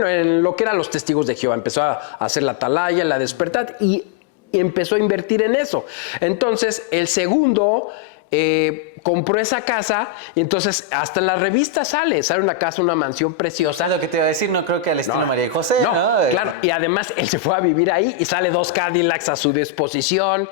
en lo que eran los testigos de Jehová. Empezó a hacer la atalaya, la despertar y empezó a invertir en eso. Entonces, el segundo compró esa casa y entonces hasta en la revista sale una casa, una mansión preciosa. Es lo que te iba a decir, no creo que al estilo María y José, ¿no? Claro, y además él se fue a vivir ahí y sale 2 Cadillacs a su disposición.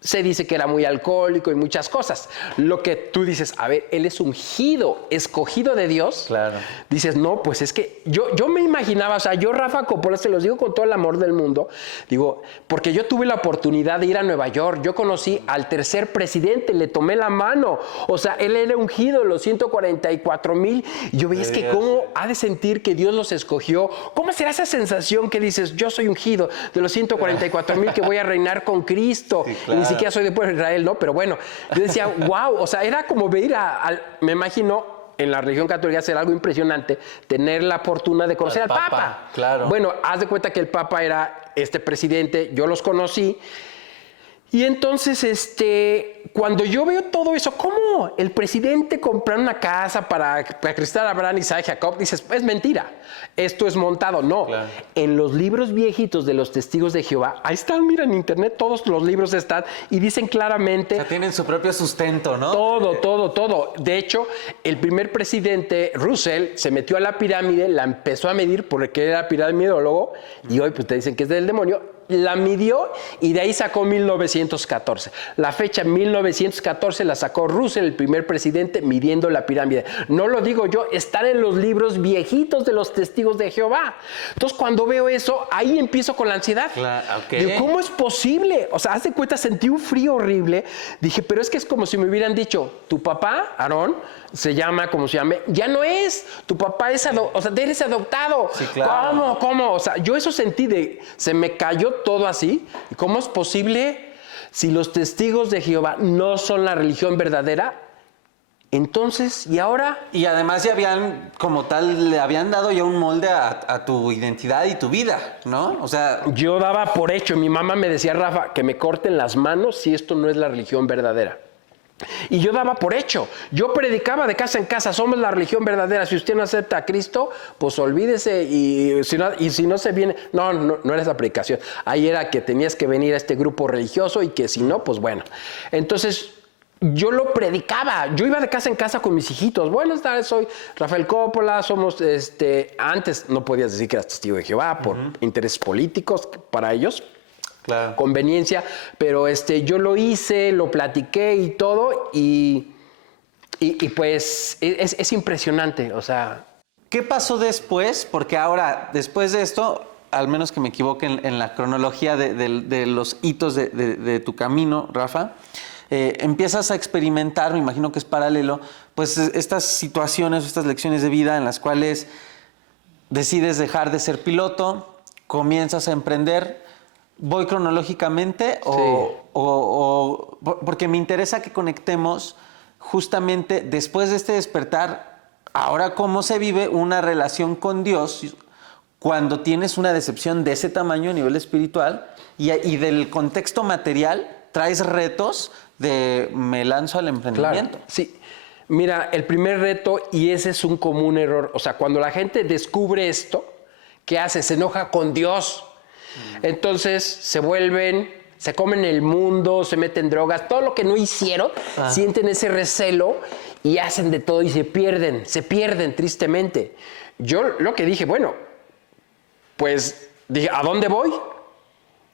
Se dice que era muy alcohólico y muchas cosas. Lo que tú dices, a ver, él es ungido, escogido de Dios. Claro. Dices, no, pues es que yo me imaginaba, o sea, yo, Rafa Coppola, se los digo con todo el amor del mundo, digo, porque yo tuve la oportunidad de ir a Nueva York, yo conocí al tercer presidente, le tomé la mano, o sea, él era ungido, los 144,000, y yo veía, es que cómo ha de sentir que Dios los escogió, cómo será esa sensación que dices, yo soy ungido de los 144,000 que voy a reinar con Cristo, sí, claro. Ni siquiera soy de pueblo de Israel, ¿no? Pero bueno, yo decía, wow, o sea, era como ver me imagino, en la religión católica hacer algo impresionante, tener la fortuna de conocer al Papa. Claro. Bueno, haz de cuenta que el Papa era este presidente, yo los conocí. Y entonces, cuando yo veo todo eso, ¿cómo el presidente comprar una casa para cristiar a Abraham, Isaac y Jacob? Dices, es mentira, esto es montado. No, claro. En los libros viejitos de los testigos de Jehová, ahí están, mira, en internet todos los libros están y dicen claramente... O sea, tienen su propio sustento, ¿no? Todo. De hecho, el primer presidente, Russell, se metió a la pirámide, la empezó a medir porque era piramidólogo y hoy pues te dicen que es del demonio. La midió y de ahí sacó 1914. La fecha 1914 la sacó Russell, el primer presidente, midiendo la pirámide. No lo digo yo, están en los libros viejitos de los testigos de Jehová. Entonces, cuando veo eso, ahí empiezo con la ansiedad. Claro, okay. Digo, ¿cómo es posible? O sea, haz de cuenta, sentí un frío horrible. Dije, pero es que es como si me hubieran dicho, tu papá, Aarón, se llama como se llame, ya no es. Tu papá es eres adoptado. Sí, claro. ¿Cómo? O sea, yo eso sentí se me cayó todo así. ¿Y cómo es posible si los testigos de Jehová no son la religión verdadera? Entonces, ¿y ahora? Y además ya habían, como tal, le habían dado ya un molde a tu identidad y tu vida, ¿no? O sea... Yo daba por hecho, mi mamá me decía, Rafa, que me corten las manos si esto no es la religión verdadera. Y yo daba por hecho, yo predicaba de casa en casa, somos la religión verdadera, si usted no acepta a Cristo, pues olvídese y si no se viene, no era esa predicación, ahí era que tenías que venir a este grupo religioso y que si no, pues bueno. Entonces yo lo predicaba, yo iba de casa en casa con mis hijitos, buenas tardes, soy Rafael Coppola, somos, antes no podías decir que eras testigo de Jehová por intereses políticos para ellos. Claro. Conveniencia, pero yo lo hice, lo platiqué y todo, y pues es impresionante, o sea... ¿Qué pasó después? Porque ahora, después de esto, al menos que me equivoque en la cronología de los hitos de tu camino, Rafa, empiezas a experimentar, me imagino que es paralelo, pues estas situaciones, estas lecciones de vida en las cuales decides dejar de ser piloto, comienzas a emprender. ¿Voy cronológicamente porque me interesa que conectemos justamente después de este despertar, ahora cómo se vive una relación con Dios cuando tienes una decepción de ese tamaño a nivel espiritual y del contexto material traes retos de me lanzo al emprendimiento? Claro, sí. Mira, el primer reto, y ese es un común error, o sea, cuando la gente descubre esto, ¿qué hace? Se enoja con Dios. Entonces se comen el mundo, se meten drogas, todo lo que no hicieron, sienten ese recelo y hacen de todo y se pierden tristemente. Yo lo que dije, bueno, pues dije, ¿a dónde voy?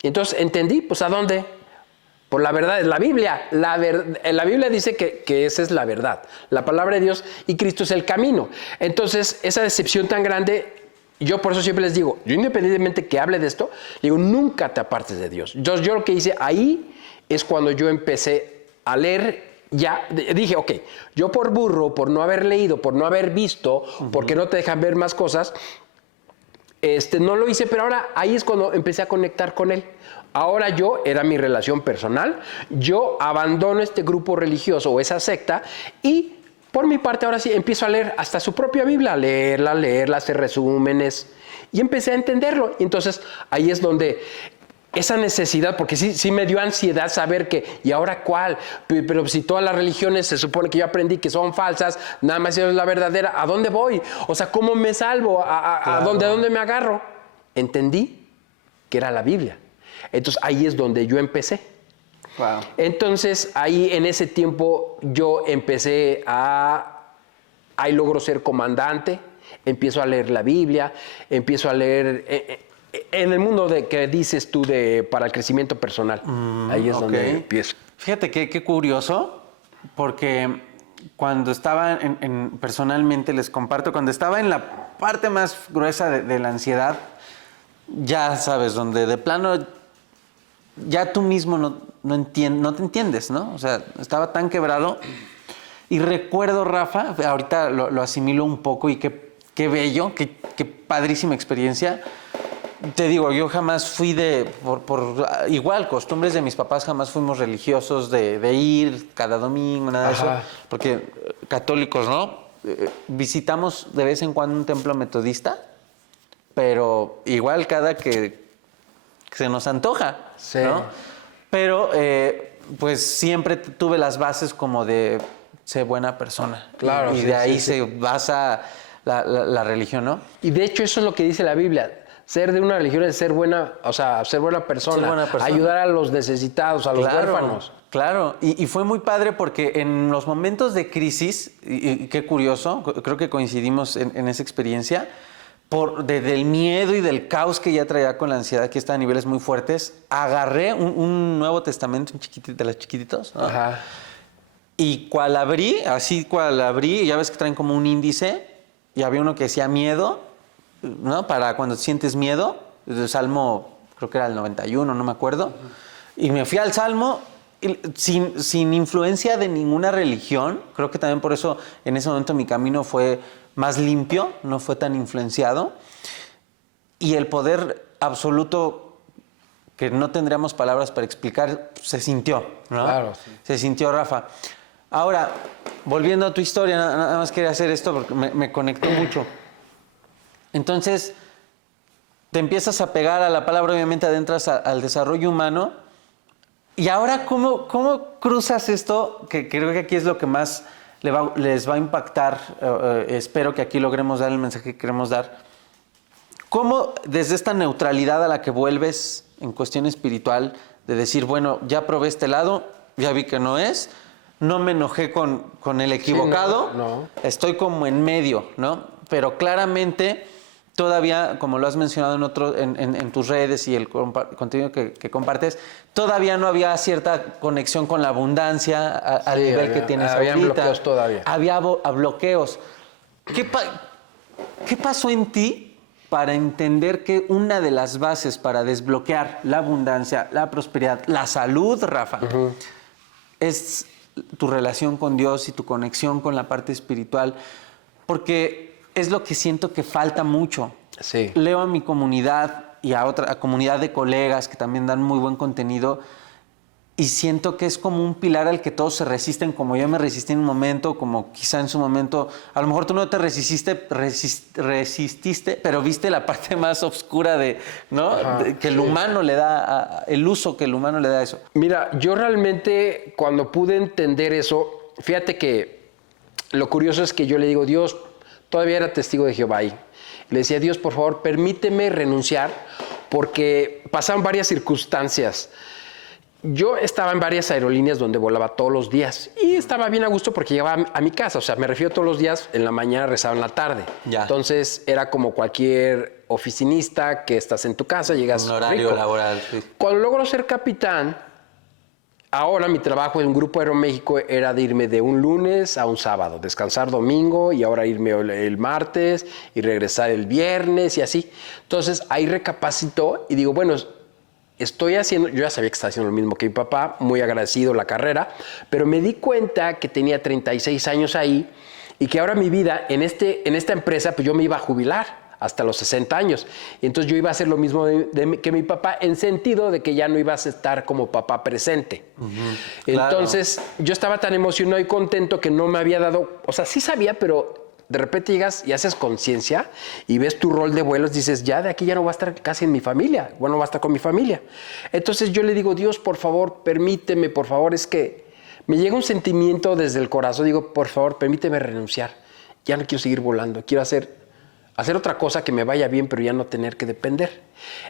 Y entonces entendí, pues ¿a dónde? Por la verdad, es la Biblia. La Biblia dice que esa es la verdad. La palabra de Dios y Cristo es el camino. Entonces, esa decepción tan grande, yo por eso siempre les digo, yo independientemente que hable de esto, digo, nunca te apartes de Dios. Entonces, yo lo que hice ahí es cuando yo empecé a leer. Ya dije, ok, yo por burro, por no haber leído, por no haber visto, porque no te dejan ver más cosas, no lo hice, pero ahora ahí es cuando empecé a conectar con él. Ahora era mi relación personal, yo abandono este grupo religioso o esa secta y por mi parte ahora sí empiezo a leer hasta su propia Biblia, leerla, hacer resúmenes y empecé a entenderlo. Y entonces ahí es donde esa necesidad, porque sí me dio ansiedad saber ¿y ahora cuál? Pero si todas las religiones se supone que yo aprendí que son falsas, nada más es la verdadera, ¿a dónde voy? O sea, ¿cómo me salvo? ¿A dónde me agarro? Entendí que era la Biblia. Entonces ahí es donde yo empecé. Wow. Entonces ahí en ese tiempo yo empecé ahí logro ser comandante, empiezo a leer la Biblia, empiezo a leer en el mundo que dices tú para el crecimiento personal. Ahí es donde empiezo. Fíjate qué curioso, porque cuando estaba personalmente, les comparto, cuando estaba en la parte más gruesa de la ansiedad, ya sabes, donde de plano ya tú mismo no te entiendes, ¿no? O sea, estaba tan quebrado. Y recuerdo, Rafa, ahorita lo asimilo un poco y qué bello, qué padrísima experiencia. Te digo, yo jamás fui por igual, costumbres de mis papás, jamás fuimos religiosos de ir cada domingo, nada de eso, porque católicos, ¿no? Visitamos de vez en cuando un templo metodista, pero igual cada que se nos antoja, sí, ¿no? Pero pues siempre tuve las bases como de ser buena persona. Claro. Y de ahí se basa la religión, ¿no? Y de hecho eso es lo que dice la Biblia. Ser de una religión es ser buena, o sea, ser buena persona, ayudar a los necesitados, a los huérfanos. Claro, y fue muy padre porque en los momentos de crisis, y qué curioso, creo que coincidimos en esa experiencia, del miedo y del caos que ya traía con la ansiedad, que está a niveles muy fuertes, agarré un Nuevo Testamento, un chiquitito, de los chiquititos, ¿no? Ajá. Y cual abrí, ya ves que traen como un índice, y había uno que decía miedo, ¿no? Para cuando sientes miedo, el Salmo, creo que era el 91, no me acuerdo. Y me fui al Salmo sin influencia de ninguna religión. Creo que también por eso en ese momento mi camino fue más limpio, no fue tan influenciado. Y el poder absoluto, que no tendríamos palabras para explicar, se sintió, ¿no? Claro, sí. Se sintió, Rafa. Ahora, volviendo a tu historia, nada más quería hacer esto porque me conectó mucho. Entonces, te empiezas a pegar a la palabra, obviamente adentras al desarrollo humano. Y ahora, ¿cómo cruzas esto? Que creo que aquí es lo que más les va a impactar. Espero que aquí logremos dar el mensaje que queremos dar. ¿Cómo desde esta neutralidad a la que vuelves en cuestión espiritual, de decir, bueno, ya probé este lado, ya vi que no es, no me enojé con el equivocado, Sí, no. estoy como en medio, ¿no? Pero claramente todavía, como lo has mencionado en tus redes y el contenido que compartes, todavía no había cierta conexión con la abundancia al nivel que tienes ahorita. Había bloqueos todavía. Había bloqueos. ¿Qué pasó en ti para entender que una de las bases para desbloquear la abundancia, la prosperidad, la salud, Rafa, es tu relación con Dios y tu conexión con la parte espiritual? Porque es lo que siento que falta mucho. Sí. Leo a mi comunidad y a otra comunidad de colegas que también dan muy buen contenido. Y siento que es como un pilar al que todos se resisten, como yo me resistí en un momento, como quizá en su momento, a lo mejor tú no te resististe, pero viste la parte más oscura de, ¿no? Que el humano le da, el uso que el humano le da a eso. Mira, yo realmente cuando pude entender eso, fíjate que lo curioso es que yo le digo, Dios, todavía era testigo de Jehová ahí. Le decía, Dios, por favor, permíteme renunciar, porque pasaron varias circunstancias. Yo estaba en varias aerolíneas donde volaba todos los días y estaba bien a gusto porque llegaba a mi casa, o sea, me refiero todos los días, en la mañana rezaba en la tarde. Ya. Entonces era como cualquier oficinista que estás en tu casa, llegas Un horario rico. laboral, sí. Cuando logro ser capitán, ahora mi trabajo en un Grupo Aeroméxico era de irme de un lunes a un sábado, descansar domingo y ahora irme el martes y regresar el viernes y así. Entonces ahí recapacito y digo, bueno, estoy haciendo, yo ya sabía que estaba haciendo lo mismo que mi papá, muy agradecido la carrera, pero me di cuenta que tenía 36 años ahí y que ahora mi vida en esta empresa, pues yo me iba a jubilar hasta los 60 años. Y entonces yo iba a hacer lo mismo que mi papá, en sentido de que ya no ibas a estar como papá presente. Entonces yo estaba tan emocionado y contento que no me había dado, o sea, sí sabía, pero de repente llegas y haces conciencia y ves tu rol de vuelos, dices, ya de aquí ya no voy a estar casi en mi familia, bueno, voy a estar con mi familia. Entonces yo le digo, Dios, por favor, permíteme, por favor, es que me llega un sentimiento desde el corazón, digo, por favor, permíteme renunciar, ya no quiero seguir volando, quiero hacer otra cosa que me vaya bien, pero ya no tener que depender.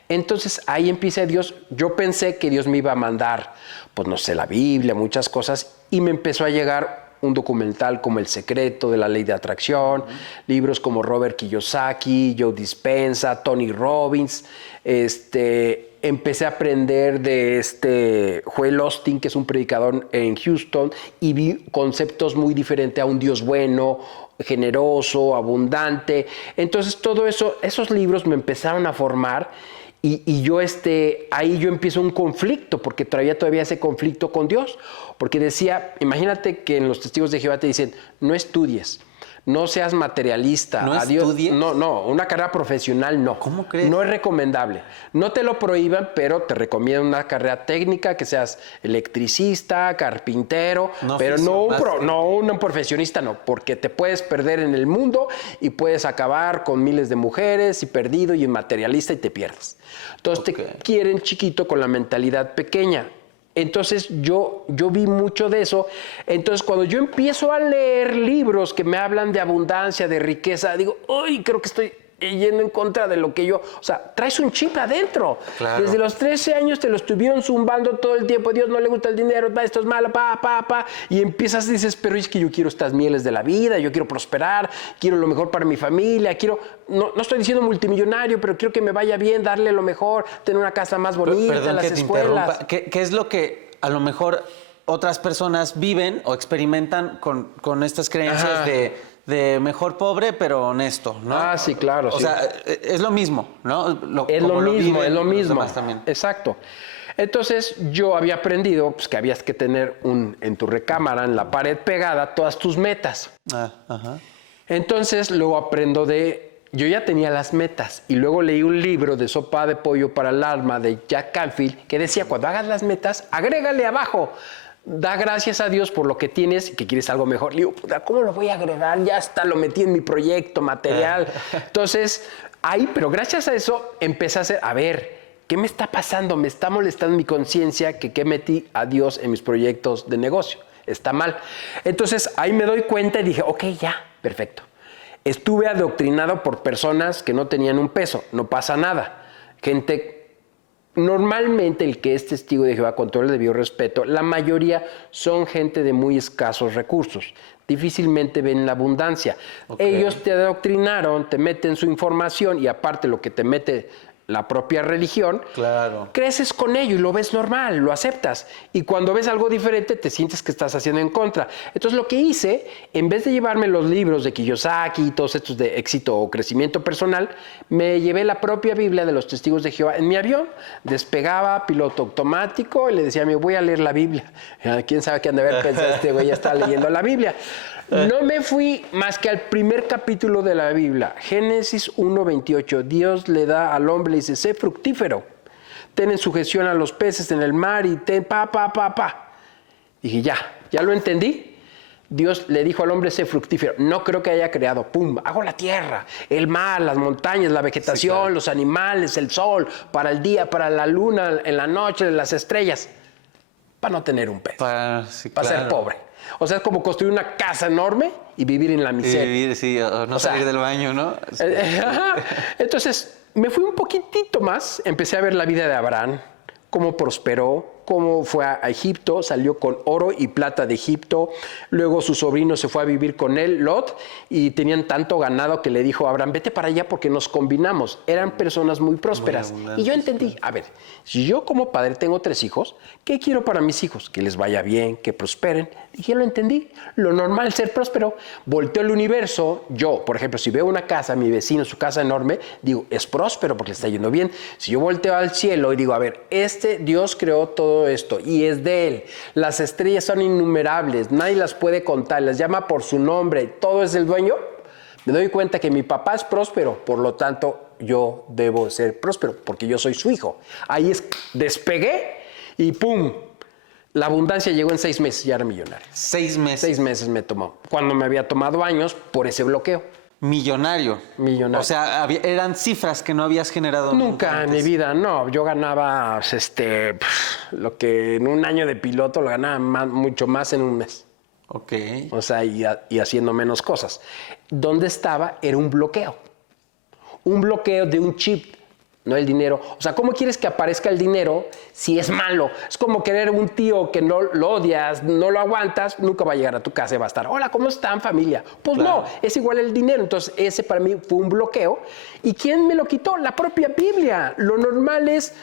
Entonces ahí empieza Dios, yo pensé que Dios me iba a mandar, pues no sé, la Biblia, muchas cosas, y me empezó a llegar un documental como El secreto de la ley de atracción, libros como Robert Kiyosaki, Joe Dispenza, Tony Robbins. Empecé a aprender de Joel Osteen, que es un predicador en Houston, y vi conceptos muy diferentes a un Dios bueno, generoso, abundante. Entonces todo eso, esos libros me empezaron a formar. Y yo ahí yo empiezo un conflicto, porque todavía ese conflicto con Dios. Porque decía, imagínate que en los testigos de Jehová te dicen, no estudies, no seas materialista. ¿No estudies? No, una carrera profesional no. ¿Cómo crees? No es recomendable. No te lo prohíban, pero te recomiendan una carrera técnica, que seas electricista, carpintero, pero no un profesionista, no, porque te puedes perder en el mundo y puedes acabar con miles de mujeres y perdido y materialista y te pierdes. Entonces te quieren chiquito con la mentalidad pequeña. Entonces yo vi mucho de eso. Entonces cuando yo empiezo a leer libros que me hablan de abundancia, de riqueza, digo, uy, creo que estoy yendo en contra de lo que yo... O sea, traes un chip adentro. Claro. Desde los 13 años te lo estuvieron zumbando todo el tiempo. Dios no le gusta el dinero, esto es malo, y empiezas y dices, pero es que yo quiero estas mieles de la vida, yo quiero prosperar, quiero lo mejor para mi familia, no estoy diciendo multimillonario, pero quiero que me vaya bien, darle lo mejor, tener una casa más bonita, Perdón las que te escuelas. interrumpa. ¿Qué es lo que a lo mejor otras personas viven o experimentan con estas creencias de mejor pobre pero honesto, ¿no? Ah, sí, claro. O sea, es lo mismo, ¿no? Es lo mismo. También. Exacto. Entonces yo había aprendido pues, que habías que tener en tu recámara, en la pared pegada, todas tus metas. Ajá. Entonces luego aprendo yo ya tenía las metas y luego leí un libro de Sopa de Pollo para el Alma de Jack Canfield que decía, cuando hagas las metas, agrégale abajo. Da gracias a Dios por lo que tienes y que quieres algo mejor. Le digo, ¿cómo lo voy a agregar? Ya está, lo metí en mi proyecto material. Entonces, pero gracias a eso empecé a ver, ¿qué me está pasando? Me está molestando mi conciencia que metí a Dios en mis proyectos de negocio. Está mal. Entonces, ahí me doy cuenta y dije, ok, ya, perfecto. Estuve adoctrinado por personas que no tenían un peso. No pasa nada. Normalmente el que es testigo de Jehová, con todo el debido respeto, la mayoría son gente de muy escasos recursos. Difícilmente ven la abundancia. Ellos te adoctrinaron, te meten su información y aparte lo que te mete la propia religión, claro, creces con ello y lo ves normal, lo aceptas. Y cuando ves algo diferente, te sientes que estás haciendo en contra. Entonces, lo que hice, en vez de llevarme los libros de Kiyosaki y todos estos de éxito o crecimiento personal, me llevé la propia Biblia de los Testigos de Jehová en mi avión. Despegaba, piloto automático, y le decía a mí, voy a leer la Biblia. ¿Quién sabe qué han de haber pensado este güey? Ya está leyendo la Biblia. No me fui más que al primer capítulo de la Biblia, Génesis 1:28. Dios le da al hombre y dice, sé fructífero, ten en sujeción a los peces en el mar y ten pa. Dije, ya lo entendí. Dios le dijo al hombre, sé fructífero. No creo que haya creado, hago la tierra, el mar, las montañas, la vegetación, sí, claro, los animales, el sol, para el día, para la luna, en la noche, las estrellas, para no tener un pez, para ser pobre. O sea, es como construir una casa enorme y vivir en la miseria. Vivir, sí, o no salir del baño, ¿no? Entonces, me fui un poquitito más, empecé a ver la vida de Abraham, cómo prosperó, cómo fue a Egipto, salió con oro y plata de Egipto, luego su sobrino se fue a vivir con él, Lot, y tenían tanto ganado que le dijo a Abraham, vete para allá porque nos combinamos. Eran personas muy prósperas. Y yo entendí, a ver, si yo como padre tengo 3 hijos, ¿qué quiero para mis hijos? Que les vaya bien, que prosperen. Y yo lo entendí, lo normal es ser próspero. Volteo el universo, yo, por ejemplo, si veo una casa, mi vecino, su casa enorme, digo, es próspero porque le está yendo bien. Si yo volteo al cielo y digo, a ver, Dios creó todo esto y es de él. Las estrellas son innumerables, nadie las puede contar, las llama por su nombre, todo es del dueño. Me doy cuenta que mi papá es próspero, por lo tanto yo debo ser próspero porque yo soy su hijo. Ahí despegué y ¡pum! La abundancia llegó en 6 meses, ya era millonario. 6 meses. 6 meses me tomó, cuando me había tomado años por ese bloqueo. Millonario. Millonario. O sea, eran cifras que no habías generado nunca en mi vida, no. Yo ganaba lo que en un año de piloto lo ganaba mucho más en un mes. Ok. O sea, y haciendo menos cosas. ¿Dónde estaba? Era un bloqueo. Un bloqueo de un chip, no el dinero. O sea, ¿cómo quieres que aparezca el dinero si es malo? Es como querer un tío que no lo odias, no lo aguantas, nunca va a llegar a tu casa y va a estar, hola, ¿cómo están, familia? Pues claro, no, es igual el dinero. Entonces, ese para mí fue un bloqueo. ¿Y quién me lo quitó? La propia Biblia. Lo normal es,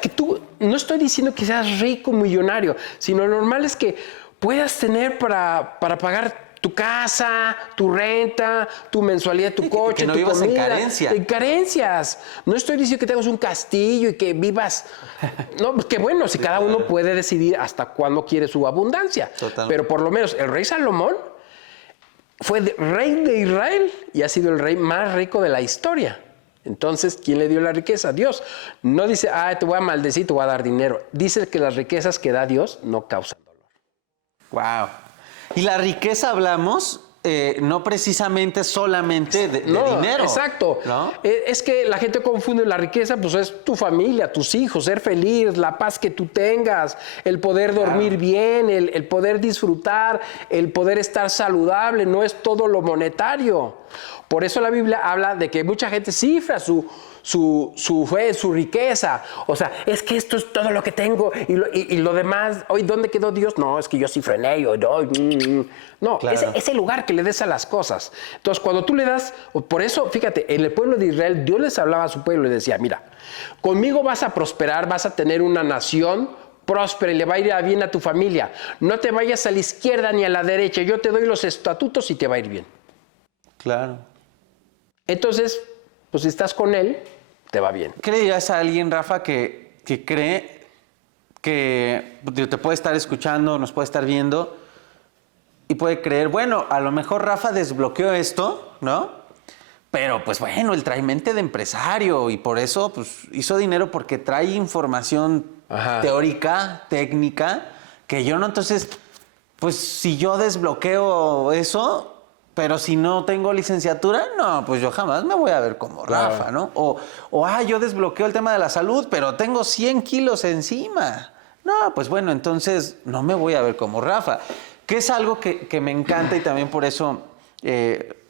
que tú, no estoy diciendo que seas rico, millonario, sino lo normal es que puedas tener para pagar tu casa, tu renta, tu mensualidad, tu coche, que no tu vivas comida. En carencia. En carencias. No estoy diciendo que tengas un castillo y que vivas. No, pues qué bueno, si cada uno puede decidir hasta cuándo quiere su abundancia. Total. Pero por lo menos el rey Salomón fue rey de Israel y ha sido el rey más rico de la historia. Entonces, ¿quién le dio la riqueza? Dios. No dice, te voy a maldecir, te voy a dar dinero. Dice que las riquezas que da Dios no causan dolor. Wow. Y la riqueza hablamos no precisamente solamente de dinero. Exacto. ¿No? Es que la gente confunde la riqueza, pues es tu familia, tus hijos, ser feliz, la paz que tú tengas, el poder dormir bien, el poder disfrutar, el poder estar saludable, no es todo lo monetario. Por eso la Biblia habla de que mucha gente cifra su fe, su riqueza. O sea, es que esto es todo lo que tengo y lo demás, hoy, ¿dónde quedó Dios? No, es que yo cifré en ello. No, claro. Es el lugar que le des a las cosas. Entonces, cuando tú le das, por eso, fíjate, en el pueblo de Israel, Dios les hablaba a su pueblo y decía, mira, conmigo vas a prosperar, vas a tener una nación próspera y le va a ir bien a tu familia. No te vayas a la izquierda ni a la derecha, yo te doy los estatutos y te va a ir bien. Claro. Entonces, pues si estás con él, te va bien. ¿Qué le dirías a alguien, Rafa, que cree que te puede estar escuchando, nos puede estar viendo y puede creer, bueno, a lo mejor Rafa desbloqueó esto, ¿no? Pero pues bueno, él trae mente de empresario y por eso pues hizo dinero porque trae información teórica, técnica, que yo no. Entonces, pues si yo desbloqueo eso, pero si no tengo licenciatura, no, pues yo jamás me voy a ver como Rafa, ¿no? Yo desbloqueo el tema de la salud, pero tengo 100 kilos encima. No, pues bueno, entonces no me voy a ver como Rafa. Que es algo que me encanta y también por eso,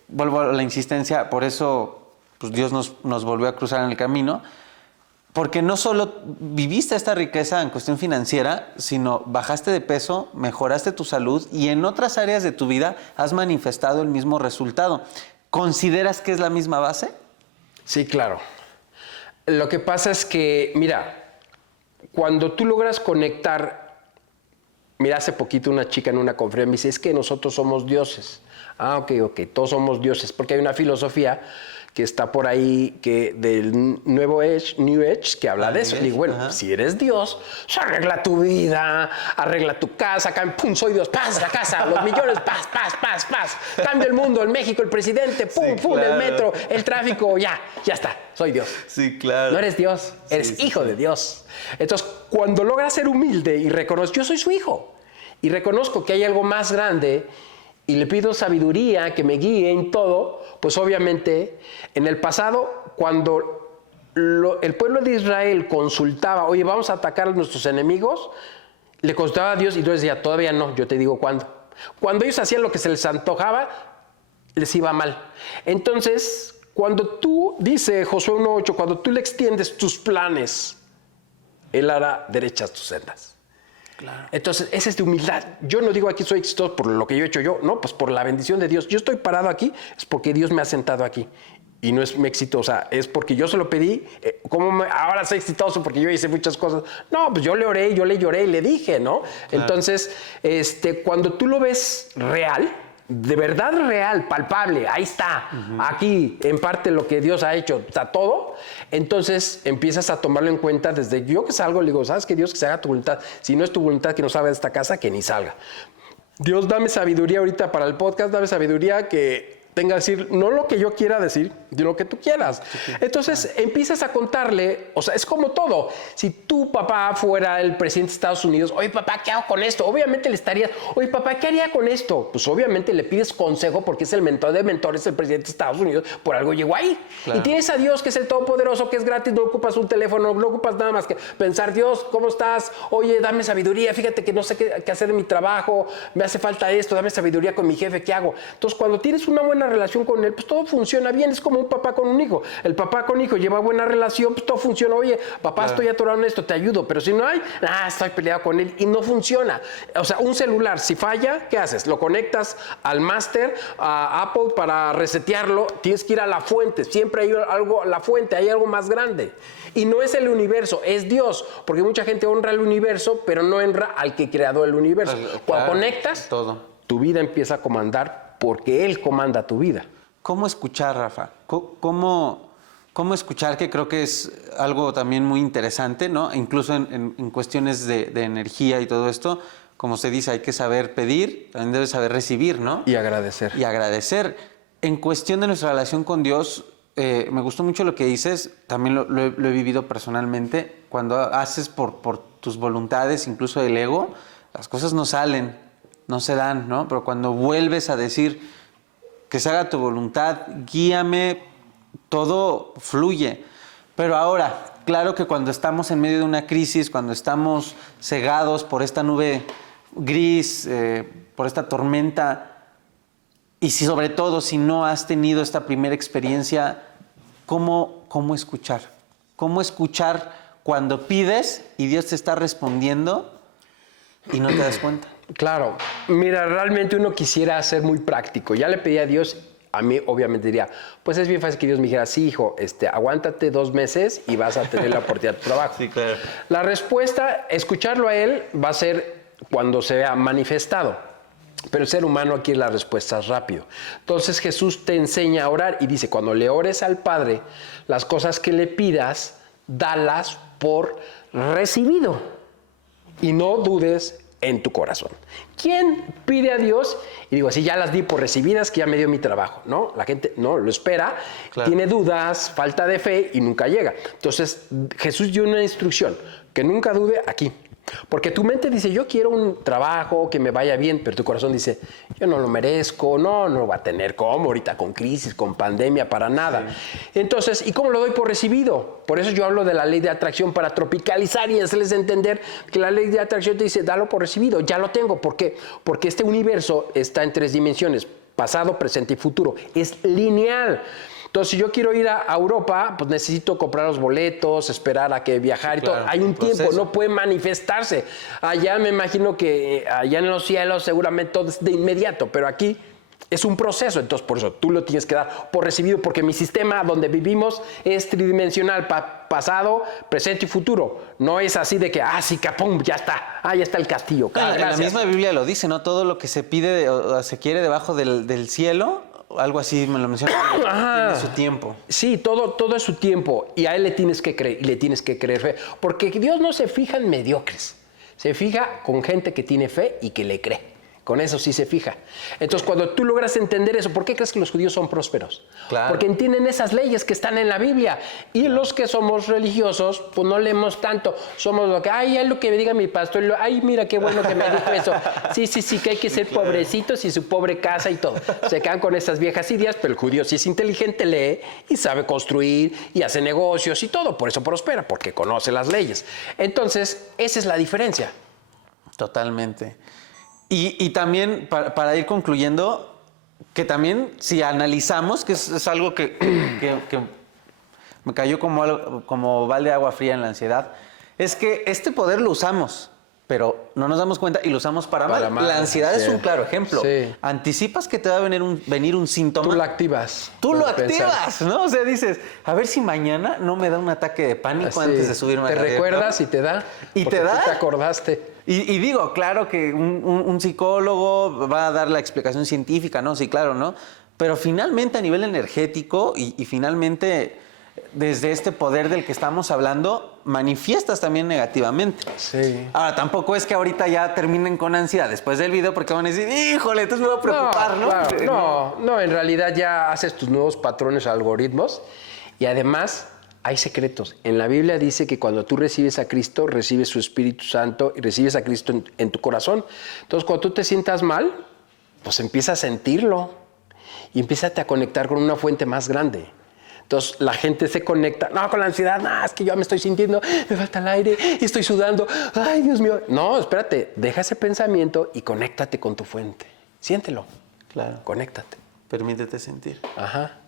vuelvo a la insistencia, por eso pues Dios nos volvió a cruzar en el camino. Porque no solo viviste esta riqueza en cuestión financiera, sino bajaste de peso, mejoraste tu salud y en otras áreas de tu vida has manifestado el mismo resultado. ¿Consideras que es la misma base? Sí, claro. Lo que pasa es que, mira, cuando tú logras conectar, mira, hace poquito una chica en una conferencia me dice, es que nosotros somos dioses. Ok, todos somos dioses, porque hay una filosofía que está por ahí, que del New Age, que habla de eso. Le digo, bueno, si eres Dios, pues arregla tu vida, arregla tu casa, pum, soy Dios, paz, la casa, los millones, paz, paz, paz, paz. Cambio el mundo, el México, el presidente, pum, pum, el metro, el tráfico, ya está, soy Dios. Sí, claro. No eres Dios, eres hijo de Dios. Entonces, cuando logras ser humilde y reconoces, yo soy su hijo, y reconozco que hay algo más grande, y le pido sabiduría que me guíe en todo, pues obviamente en el pasado, cuando el pueblo de Israel consultaba, oye, vamos a atacar a nuestros enemigos, le consultaba a Dios y Dios decía, todavía no, yo te digo cuándo. Cuando ellos hacían lo que se les antojaba, les iba mal. Entonces, cuando tú, dice Josué 1:8, cuando tú le extiendes tus planes, Él hará derechas tus sendas. Claro. Entonces, esa es de humildad. Yo no digo aquí soy exitoso por lo que yo he hecho yo, no, pues por la bendición de Dios. Yo estoy parado aquí, es porque Dios me ha sentado aquí. Y no es mi éxito, o sea, es porque yo se lo pedí. Ahora soy exitoso porque yo hice muchas cosas? No, pues yo le oré, yo le lloré y le dije, ¿no? Claro. Entonces, cuando tú lo ves real, de verdad real, palpable, ahí está, aquí, en parte lo que Dios ha hecho, está todo, entonces empiezas a tomarlo en cuenta desde yo que salgo, le digo, ¿sabes qué? Dios, que se haga tu voluntad. Si no es tu voluntad que no salga de esta casa, que ni salga. Dios, dame sabiduría ahorita para el podcast, dame sabiduría que tenga que decir, no lo que yo quiera decir, de lo que tú quieras. Entonces empiezas a contarle, o sea, es como todo. Si tu papá fuera el presidente de Estados Unidos, oye papá, ¿qué hago con esto? Obviamente le estarías, oye papá, ¿qué haría con esto? Pues obviamente le pides consejo porque es el mentor de mentores, el presidente de Estados Unidos, por algo llegó ahí. Claro. Y tienes a Dios que es el todopoderoso, que es gratis, no ocupas un teléfono, no ocupas nada más que pensar, Dios, ¿cómo estás? Oye, dame sabiduría, fíjate que no sé qué hacer en mi trabajo, me hace falta esto, dame sabiduría con mi jefe, ¿qué hago? Entonces, cuando tienes una buena relación con él, pues todo funciona bien, es como un papá con un hijo. El papá con hijo lleva buena relación, pues todo funciona. Oye, papá, estoy atorado en esto, te ayudo, pero si no hay, estoy peleado con él y no funciona. O sea, un celular, si falla, ¿qué haces? Lo conectas al máster, a Apple para resetearlo, tienes que ir a la fuente, siempre hay algo, la fuente, hay algo más grande. Y no es el universo, es Dios, porque mucha gente honra el universo, pero no honra al que creó el universo. Cuando conectas, tu vida empieza a comandar porque Él comanda tu vida. ¿Cómo escuchar, Rafa? ¿Cómo escuchar? Que creo que es algo también muy interesante, ¿no? Incluso en cuestiones de energía y todo esto, como se dice, hay que saber pedir, también debes saber recibir, ¿no? Y agradecer. Y agradecer. En cuestión de nuestra relación con Dios, me gustó mucho lo que dices, también lo he vivido personalmente. Cuando haces por tus voluntades, incluso el ego, las cosas no salen, no se dan, ¿no? Pero cuando vuelves a decir que se haga tu voluntad, guíame, todo fluye. Pero ahora, claro que cuando estamos en medio de una crisis, cuando estamos cegados por esta nube gris, por esta tormenta, y sobre todo si no has tenido esta primera experiencia, ¿cómo escuchar? ¿Cómo escuchar cuando pides y Dios te está respondiendo y no te das cuenta? Claro, mira, realmente uno quisiera ser muy práctico. Ya le pedí a Dios, a mí obviamente diría, pues es bien fácil que Dios me dijera, sí, hijo, aguántate 2 meses y vas a tener la oportunidad de trabajo. Sí, claro. La respuesta, escucharlo a Él, va a ser cuando se vea manifestado. Pero el ser humano quiere las respuestas rápido. Entonces Jesús te enseña a orar y dice, cuando le ores al Padre, las cosas que le pidas, dalas por recibido. Y no dudes en tu corazón. ¿Quién pide a Dios? Y digo, así ya las di por recibidas, que ya me dio mi trabajo, ¿no? La gente no lo espera, claro. Tiene dudas, falta de fe y nunca llega. Entonces, Jesús dio una instrucción, que nunca dude aquí. Porque tu mente dice, yo quiero un trabajo que me vaya bien, pero tu corazón dice, yo no lo merezco, no va a tener cómo ahorita con crisis, con pandemia, para nada. Sí. Entonces, ¿y cómo lo doy por recibido? Por eso yo hablo de la ley de atracción para tropicalizar y hacerles entender que la ley de atracción te dice, dalo por recibido, ya lo tengo. ¿Por qué? Porque este universo está en 3 dimensiones, pasado, presente y futuro. Es lineal. Entonces, si yo quiero ir a Europa, pues necesito comprar los boletos, esperar a que viajar y todo. Hay un tiempo, no puede manifestarse. Allá me imagino que allá en los cielos seguramente todo es de inmediato, pero aquí es un proceso. Entonces, por eso tú lo tienes que dar por recibido, porque mi sistema donde vivimos es tridimensional, pasado, presente y futuro. No es así de que, sí, capum, ya está. Ya está el castillo. En la misma Biblia lo dice, ¿no? Todo lo que se pide o se quiere debajo del cielo, algo así me lo mencionó. Tiene su tiempo. Sí, todo es su tiempo y a él le tienes que creer y le tienes que creer fe, porque Dios no se fija en mediocres, se fija con gente que tiene fe y que le cree. Con eso sí se fija. Entonces, cuando tú logras entender eso, ¿por qué crees que los judíos son prósperos? Claro. Porque entienden esas leyes que están en la Biblia. Y los que somos religiosos, pues no leemos tanto. Somos lo que, ay, es lo que me diga mi pastor. Ay, mira qué bueno que me dijo eso. Sí, que hay que ser pobrecitos y su pobre casa y todo. Se quedan con esas viejas ideas, pero el judío, si es inteligente, lee y sabe construir y hace negocios y todo. Por eso prospera, porque conoce las leyes. Entonces, esa es la diferencia. Totalmente. Y también, para ir concluyendo, que también si analizamos, que es algo que me cayó como balde de agua fría en la ansiedad, es que este poder lo usamos, pero no nos damos cuenta y lo usamos para mal. La ansiedad es un claro ejemplo. Sí. Anticipas que te va a venir un síntoma. Tú lo activas. Tú lo activas, ¿no? O sea, dices, a ver si mañana no me da un ataque de pánico antes de subirme a la Te recuerdas y te da. ¿Y porque te da? Tú te acordaste. Y digo, claro que un psicólogo va a dar la explicación científica, ¿no? Sí, claro, ¿no? Pero finalmente a nivel energético y finalmente desde este poder del que estamos hablando, manifiestas también negativamente. Sí. Ahora, tampoco es que ahorita ya terminen con ansiedad después del video porque van a decir, híjole, entonces me voy a preocupar, ¿no? Claro, no, en realidad ya haces tus nuevos patrones, algoritmos y además hay secretos. En la Biblia dice que cuando tú recibes a Cristo, recibes su Espíritu Santo y recibes a Cristo en tu corazón. Entonces, cuando tú te sientas mal, pues empieza a sentirlo y empieza a conectar con una fuente más grande. Entonces, la gente se conecta, no, con la ansiedad, no, es que yo me estoy sintiendo, me falta el aire, estoy sudando, ay, Dios mío. No, espérate, deja ese pensamiento y conéctate con tu fuente. Siéntelo. Claro. Conéctate. Permítete sentir. Ajá.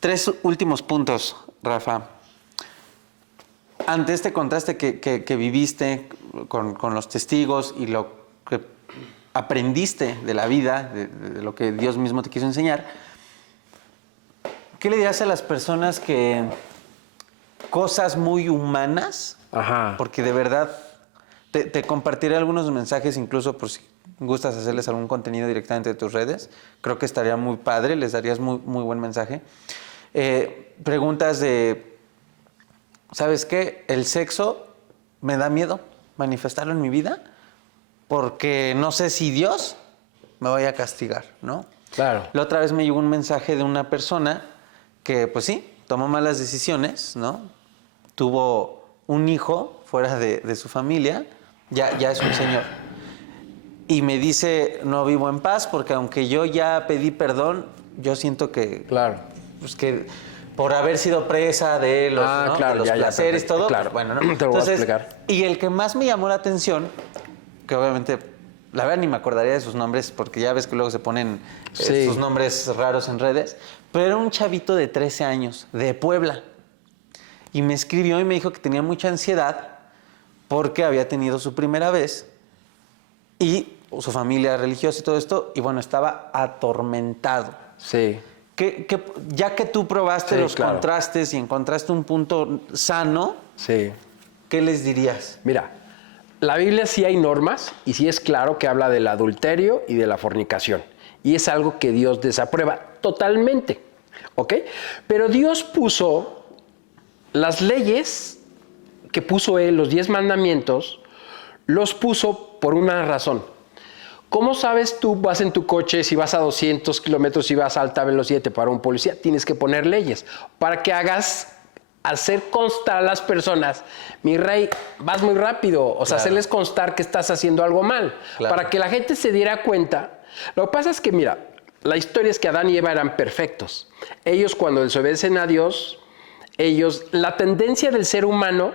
3 últimos puntos, Rafa. Ante este contraste que viviste con los testigos y lo que aprendiste de la vida, de lo que Dios mismo te quiso enseñar, ¿qué le dirías a las personas que cosas muy humanas? Ajá. Porque de verdad te compartiré algunos mensajes, incluso por si gustas hacerles algún contenido directamente de tus redes. Creo que estaría muy padre, les darías muy buen mensaje. Preguntas de... ¿Sabes qué? El sexo me da miedo manifestarlo en mi vida porque no sé si Dios me vaya a castigar, ¿no? Claro. La otra vez me llegó un mensaje de una persona que, pues sí, tomó malas decisiones, ¿no? Tuvo un hijo fuera de su familia, ya es un señor. Y me dice, no vivo en paz porque aunque yo ya pedí perdón, yo siento que... Claro. Pues que... por haber sido presa de los, ¿no? Claro, de los placeres, perfecto, todo. claro. Pues, bueno, ¿no? Te lo voy a explicar. Y el que más me llamó la atención, que obviamente, la verdad ni me acordaría de sus nombres, porque ya ves que luego se ponen sus nombres raros en redes, pero era un chavito de 13 años, de Puebla. Y me escribió y me dijo que tenía mucha ansiedad porque había tenido su primera vez y su familia religiosa y todo esto, y bueno, estaba atormentado. Sí. Ya que tú probaste los contrastes y encontraste un punto sano, sí. ¿Qué les dirías? Mira, la Biblia sí hay normas y sí es claro que habla del adulterio y de la fornicación. Y es algo que Dios desaprueba totalmente, ¿ok? Pero Dios puso las leyes que puso Él, los 10 mandamientos, los puso por una razón. ¿Cómo sabes tú, vas en tu coche, si vas a 200 kilómetros y vas a alta velocidad y te para un policía? Tienes que poner leyes para que hacer constar a las personas, mi rey, vas muy rápido, o sea, hacerles constar que estás haciendo algo mal, para que la gente se diera cuenta. Lo que pasa es que, mira, la historia es que Adán y Eva eran perfectos. Ellos, cuando desobedecen a Dios, la tendencia del ser humano,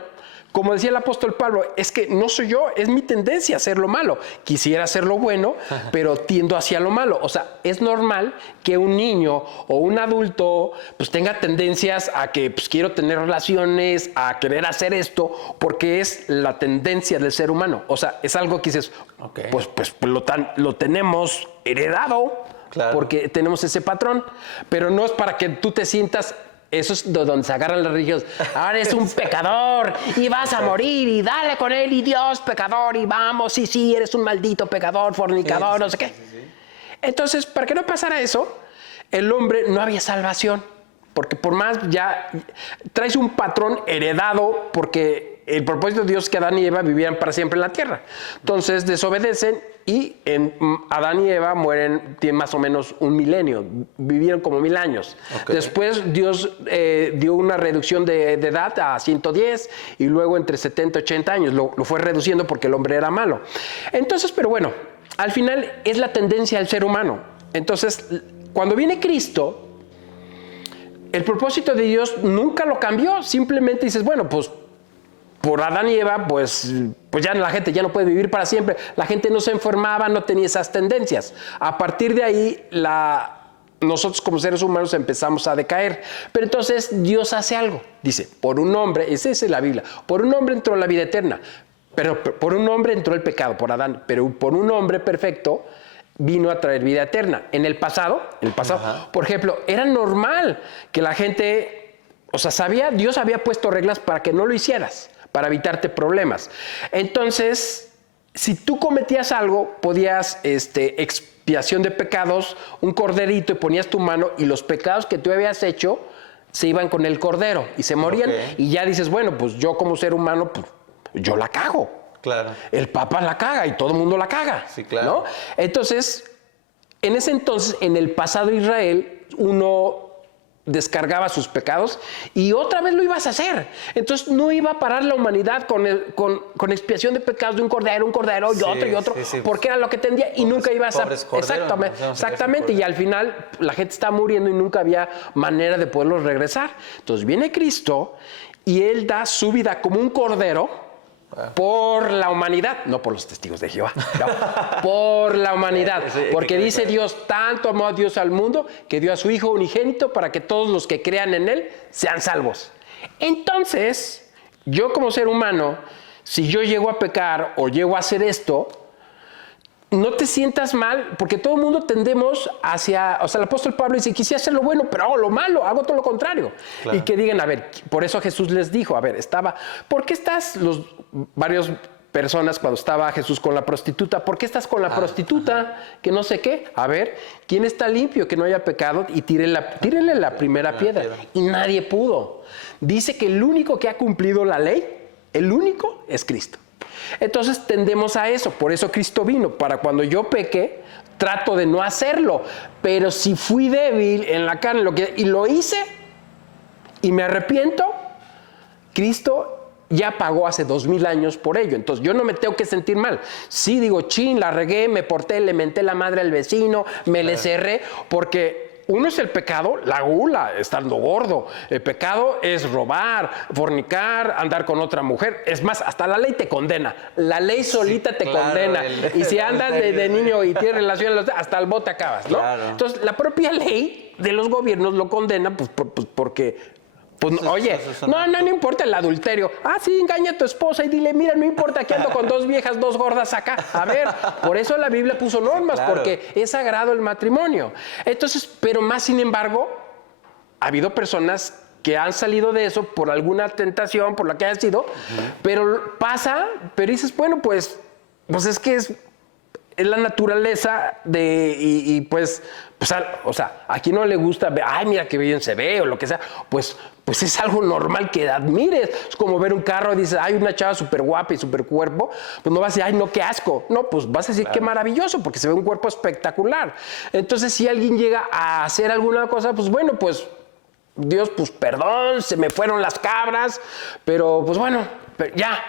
como decía el apóstol Pablo, es que no soy yo, es mi tendencia a hacer lo malo. Quisiera hacer lo bueno, pero tiendo hacia lo malo. O sea, es normal que un niño o un adulto pues tenga tendencias a que pues, quiero tener relaciones, a querer hacer esto, porque es la tendencia del ser humano. O sea, es algo que dices, pues lo tenemos heredado, porque tenemos ese patrón, pero no es para que tú te sientas... Eso es de donde se agarran las religiones. Ahora eres un pecador y vas a morir y dale con él y Dios, pecador, y vamos, sí, eres un maldito pecador, fornicador, no sé qué. Entonces, para que no pasara eso, el hombre no había salvación. Porque por más ya traes un patrón heredado, porque el propósito de Dios es que Adán y Eva vivieran para siempre en la tierra. Entonces desobedecen y Adán y Eva mueren, tienen más o menos 1 milenio, vivieron como 1000 años. Okay. Después Dios dio una reducción de edad a 110 y luego entre 70 y 80 años. Lo fue reduciendo porque el hombre era malo. Entonces, pero bueno, al final es la tendencia del ser humano. Entonces, cuando viene Cristo, el propósito de Dios nunca lo cambió. Simplemente dices, bueno, pues por Adán y Eva, pues ya la gente ya no puede vivir para siempre. La gente no se enfermaba, no tenía esas tendencias. A partir de ahí, nosotros como seres humanos empezamos a decaer. Pero entonces Dios hace algo. Dice, por un hombre, esa es la Biblia, por un hombre entró la vida eterna. Pero por un hombre entró el pecado, por Adán. Pero por un hombre perfecto vino a traer vida eterna. En el pasado, por ejemplo, era normal que la gente, o sea, Dios había puesto reglas para que no lo hicieras, para evitarte problemas. Entonces, si tú cometías algo, podías, expiación de pecados, un corderito, y ponías tu mano, y los pecados que tú habías hecho se iban con el cordero, y se morían, y ya dices, bueno, pues yo como ser humano, pues yo la cago. Claro. El Papa la caga y todo el mundo la caga. Sí, claro. ¿No? Entonces, en ese entonces, en el pasado de Israel, uno descargaba sus pecados y otra vez lo ibas a hacer. Entonces, no iba a parar la humanidad con expiación de pecados de un cordero y otro, porque era lo que tendría y nunca ibas a... Exactamente. Y al final, la gente está muriendo y nunca había manera de poderlos regresar. Entonces, viene Cristo y Él da su vida como un cordero por la humanidad, no por los testigos de Jehová, no, por la humanidad, porque dice Dios, tanto amó a Dios al mundo que dio a su Hijo unigénito para que todos los que crean en Él sean salvos. Entonces, yo como ser humano, si yo llego a pecar o llego a hacer esto, no te sientas mal, porque todo el mundo tendemos hacia, o sea, el apóstol Pablo dice, quisiera hacer lo bueno, pero hago lo malo, hago todo lo contrario. Claro. Y que digan, a ver, por eso Jesús les dijo, a ver, ¿por qué varias personas cuando estaba Jesús con la prostituta, ¿por qué estás con la prostituta? Que no sé qué. A ver, ¿quién está limpio que no haya pecado? Y tírenle la primera piedra. Y nadie pudo. Dice que el único que ha cumplido la ley, el único, es Cristo. Entonces tendemos a eso, por eso Cristo vino, para cuando yo peque, trato de no hacerlo, pero si fui débil en la carne y lo hice y me arrepiento, Cristo ya pagó hace 2000 años por ello, entonces yo no me tengo que sentir mal. Sí digo, la regué, me porté, le menté la madre al vecino, le cerré, porque... Uno es el pecado, la gula, estando gordo. El pecado es robar, fornicar, andar con otra mujer. Es más, hasta la ley te condena. La ley solita te condena. Y si andas de niño y tienes relaciones, hasta el bote acabas, ¿no? Claro. Entonces, la propia ley de los gobiernos lo condena porque... Pues, oye, no importa el adulterio. Sí, engaña a tu esposa y dile, mira, no importa que ando con 2 viejas, 2 gordas acá. A ver, por eso la Biblia puso normas, claro, porque es sagrado el matrimonio. Entonces, pero más sin embargo, ha habido personas que han salido de eso por alguna tentación, por la que haya sido, pero pasa, pero dices, bueno, pues es que es la naturaleza de, pues, o sea, a quien no le gusta, mira qué bien se ve o lo que sea, pues es algo normal que admires. Es como ver un carro y dices, una chava súper guapa y súper cuerpo, pues no vas a decir, no, qué asco. No, pues vas a decir, qué maravilloso, porque se ve un cuerpo espectacular. Entonces, si alguien llega a hacer alguna cosa, pues bueno, pues Dios, pues perdón, se me fueron las cabras, pero pues bueno, ya.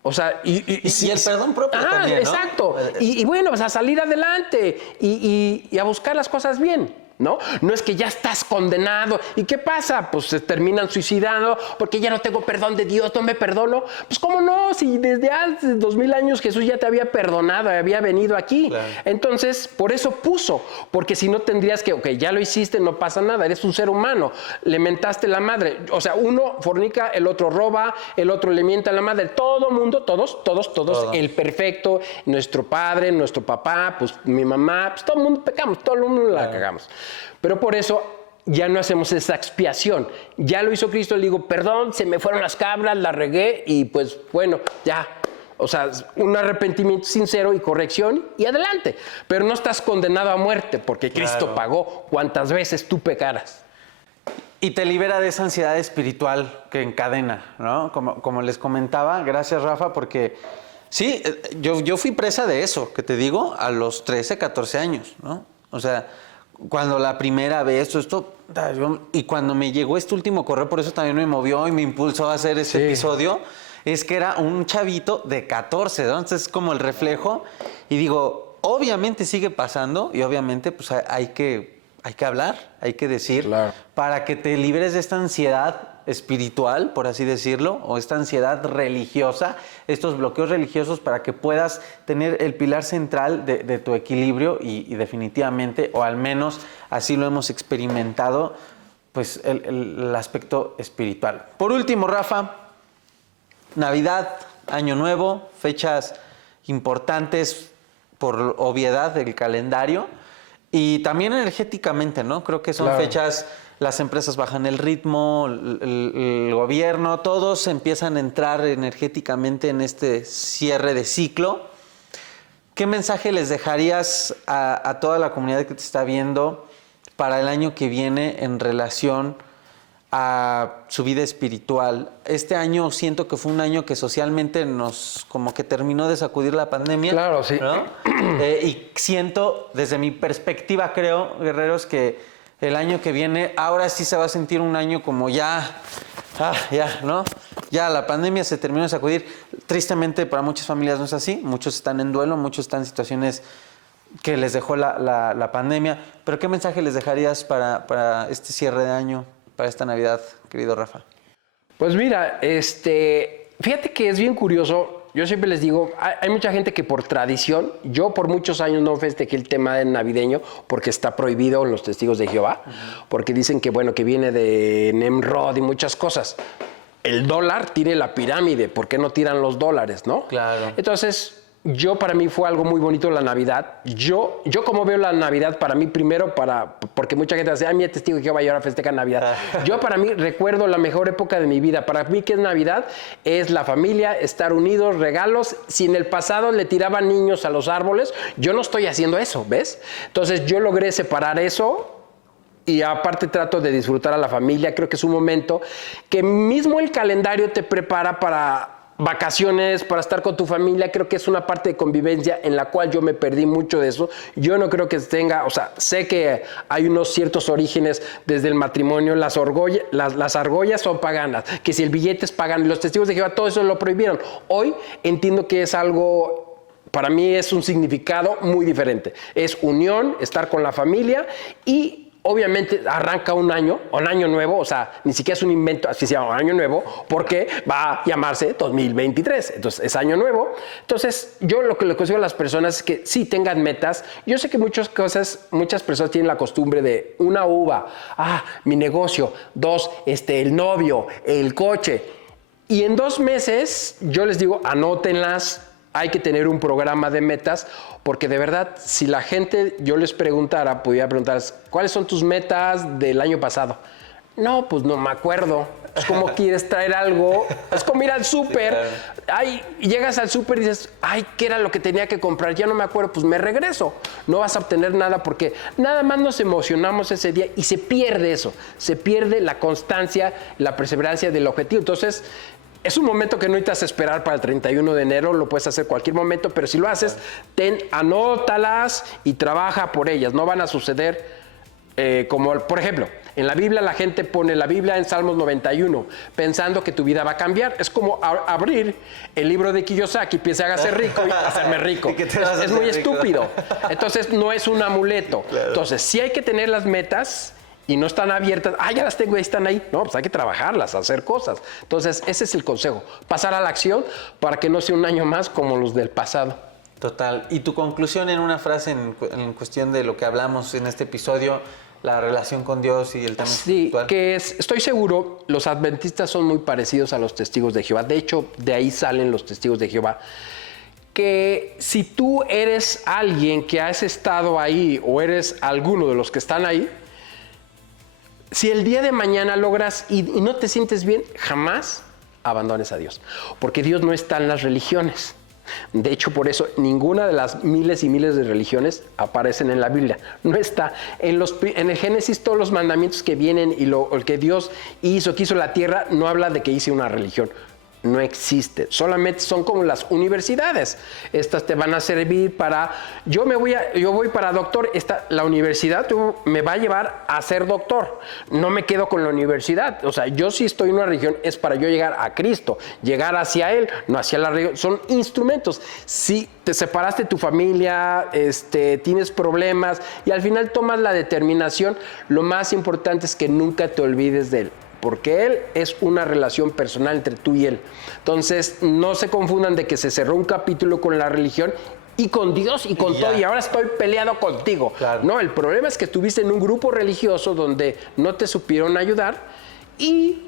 O sea, y el perdón propio también, ¿no? Exacto. Y bueno, pues a salir adelante y a buscar las cosas bien, ¿no? No es que ya estás condenado. ¿Y qué pasa? Pues se terminan suicidando porque ya no tengo perdón de Dios, no me perdono. Pues ¿cómo no? Si desde hace 2000 años Jesús ya te había perdonado, había venido aquí. Claro. Entonces, por eso puso. Porque si no tendrías que, ya lo hiciste, no pasa nada, eres un ser humano. Le mentaste la madre. O sea, uno fornica, el otro roba, el otro le miente a la madre. Todo mundo, todos, el perfecto, nuestro padre, nuestro papá, pues mi mamá, pues todo el mundo pecamos, todo el mundo la cagamos. Pero por eso ya no hacemos esa expiación. Ya lo hizo Cristo, le digo, perdón, se me fueron las cabras, la regué y pues bueno, ya, O sea, un arrepentimiento sincero y corrección y adelante. Pero no estás condenado a muerte porque Cristo pagó cuantas veces tú pecaras. Y te libera de esa ansiedad espiritual que encadena, ¿no? Como les comentaba, gracias Rafa, porque sí, yo fui presa de eso, que te digo, a los 13, 14 años, ¿no? O sea, cuando la primera vez, y cuando me llegó este último correo, por eso también me movió y me impulsó a hacer este episodio, es que era un chavito de 14, ¿no? Entonces es como el reflejo, y digo, obviamente sigue pasando, y obviamente pues hay que hablar, hay que decir, para que te libres de esta ansiedad espiritual, por así decirlo, o esta ansiedad religiosa, estos bloqueos religiosos, para que puedas tener el pilar central de tu equilibrio y definitivamente, o al menos así lo hemos experimentado, pues el aspecto espiritual. Por último, Rafa, Navidad, Año Nuevo, fechas importantes por obviedad del calendario, y también energéticamente, ¿no? Creo que son fechas, las empresas bajan el ritmo, el gobierno, todos empiezan a entrar energéticamente en este cierre de ciclo. ¿Qué mensaje les dejarías a toda la comunidad que te está viendo para el año que viene en relación a su vida espiritual? Este año siento que fue un año que socialmente nos como que terminó de sacudir la pandemia. Claro, sí. ¿No? Y siento, desde mi perspectiva, creo, guerreros, que el año que viene, ahora sí se va a sentir un año como ya, ¿no? Ya la pandemia se terminó de sacudir. Tristemente para muchas familias no es así. Muchos están en duelo, muchos están en situaciones que les dejó la pandemia. Pero ¿qué mensaje les dejarías para este cierre de año, para esta Navidad, querido Rafa? Pues mira, fíjate que es bien curioso. Yo siempre les digo, hay mucha gente que por tradición, yo por muchos años no festejé el tema del navideño porque está prohibido en los testigos de Jehová, porque dicen que bueno, que viene de Nemrod y muchas cosas. El dólar tiene la pirámide, ¿por qué no tiran los dólares, no? Claro. Entonces, para mí fue algo muy bonito la Navidad. Yo como veo la Navidad, para mí primero, porque mucha gente dice, mira, testigo de Jehová y ahora festeja Navidad. Yo para mí recuerdo la mejor época de mi vida. Para mí, ¿qué es Navidad? Es la familia, estar unidos, regalos. Si en el pasado le tiraban niños a los árboles, yo no estoy haciendo eso, ¿ves? Entonces yo logré separar eso. Y aparte trato de disfrutar a la familia. Creo que es un momento que mismo el calendario te prepara para vacaciones, para estar con tu familia. Creo que es una parte de convivencia en la cual yo me perdí mucho de eso. Yo no creo que tenga, o sea, sé que hay unos ciertos orígenes desde el matrimonio. Las argollas son paganas, que si el billete es pagano, y los testigos de Jehová, todo eso lo prohibieron. Hoy entiendo que es algo, para mí es un significado muy diferente. Es unión, estar con la familia, y obviamente arranca un año nuevo, o sea, ni siquiera es un invento, así se llama año nuevo, porque va a llamarse 2023, entonces es año nuevo. Entonces, yo lo que le consigo a las personas es que sí tengan metas. Yo sé que muchas personas tienen la costumbre de una uva, mi negocio, 2, el novio, el coche. Y en 2 meses, yo les digo, anótenlas. Hay que tener un programa de metas, porque de verdad, si la gente, yo les preguntara, pudiera preguntar, ¿cuáles son tus metas del año pasado? No, pues no me acuerdo. Es como quieres traer algo, es como ir al súper. Llegas al súper y dices, ¿qué era lo que tenía que comprar? Ya no me acuerdo, pues me regreso. No vas a obtener nada porque nada más nos emocionamos ese día y se pierde eso. Se pierde la constancia, la perseverancia del objetivo. Entonces, es un momento que no necesitas esperar para el 31 de enero, lo puedes hacer cualquier momento, pero si lo haces, anótalas y trabaja por ellas. No van a suceder como, por ejemplo, en la Biblia la gente pone la Biblia en Salmos 91, pensando que tu vida va a cambiar. Es como abrir el libro de Kiyosaki, piensa a ser rico y hacerme rico. Es muy estúpido. Entonces, no es un amuleto. Claro. Entonces, sí hay que tener las metas, y no están abiertas, ya las tengo, ahí están ahí. No, pues hay que trabajarlas, hacer cosas. Entonces, ese es el consejo, pasar a la acción para que no sea un año más como los del pasado. Total. Y tu conclusión en una frase en cuestión de lo que hablamos en este episodio, la relación con Dios y el tema espiritual. Sí, estoy seguro, los adventistas son muy parecidos a los testigos de Jehová. De hecho, de ahí salen los testigos de Jehová. Que si tú eres alguien que has estado ahí o eres alguno de los que están ahí, si el día de mañana logras y no te sientes bien, jamás abandones a Dios. Porque Dios no está en las religiones. De hecho, por eso ninguna de las miles y miles de religiones aparecen en la Biblia. No está. En el Génesis, todos los mandamientos que vienen y el que Dios hizo, que hizo la tierra, no habla de que hice una religión. No existe. Solamente son como las universidades. Estas te van a servir para... Yo voy para doctor. La universidad me va a llevar a ser doctor. No me quedo con la universidad. O sea, yo si estoy en una religión es para yo llegar a Cristo, llegar hacia Él, no hacia la religión. Son instrumentos. Si te separaste de tu familia, tienes problemas y al final tomas la determinación, lo más importante es que nunca te olvides de Él. Porque Él es una relación personal entre tú y Él. Entonces, no se confundan de que se cerró un capítulo con la religión y con Dios y con todo, y ahora estoy peleado contigo. Claro. No, el problema es que estuviste en un grupo religioso donde no te supieron ayudar y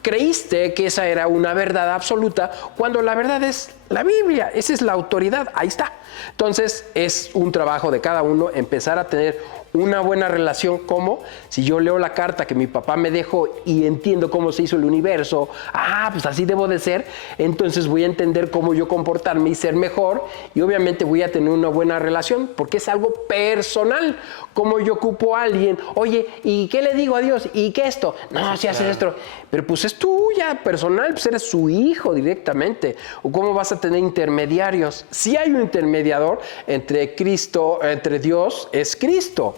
creíste que esa era una verdad absoluta, cuando la verdad es la Biblia, esa es la autoridad, ahí está. Entonces, es un trabajo de cada uno empezar a tener una buena relación, como si yo leo la carta que mi papá me dejó y entiendo cómo se hizo el universo, pues así debo de ser, entonces voy a entender cómo yo comportarme y ser mejor, y obviamente voy a tener una buena relación, porque es algo personal, como yo ocupo a alguien, oye, ¿y qué le digo a Dios? ¿Y qué esto? No, si haces esto, pero pues es tuya, personal, pues eres su hijo directamente, o cómo vas a tener intermediarios. Si hay un intermediador entre Cristo, entre Dios, es Cristo.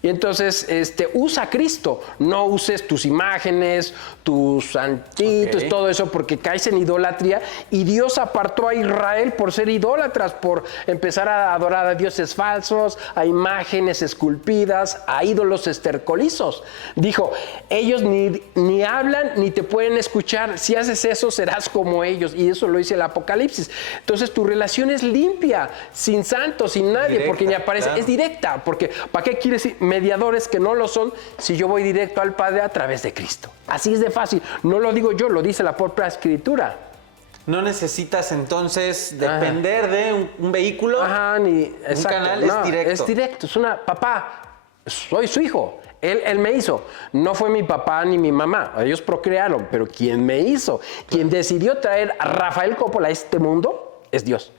Y entonces, usa a Cristo, no uses tus imágenes, tus santitos, todo eso, porque caes en idolatría. Y Dios apartó a Israel por ser idólatras, por empezar a adorar a dioses falsos, a imágenes esculpidas, a ídolos estercolizos. Dijo, ellos ni hablan ni te pueden escuchar. Si haces eso, serás como ellos. Y eso lo dice el Apocalipsis. Entonces, tu relación es limpia, sin santos, sin nadie, directa, porque ni aparece, claro. Es directa, porque ¿para qué quieres mediadores que no lo son si yo voy directo al Padre a través de Cristo? Así es de fácil. No lo digo yo, lo dice la propia Escritura. No necesitas entonces depender de un vehículo. Un canal, es directo. Es directo. Es papá, soy su hijo. Él me hizo. No fue mi papá ni mi mamá. Ellos procrearon. Pero quien me hizo, quien decidió traer a Rafael Coppola a este mundo, es Dios.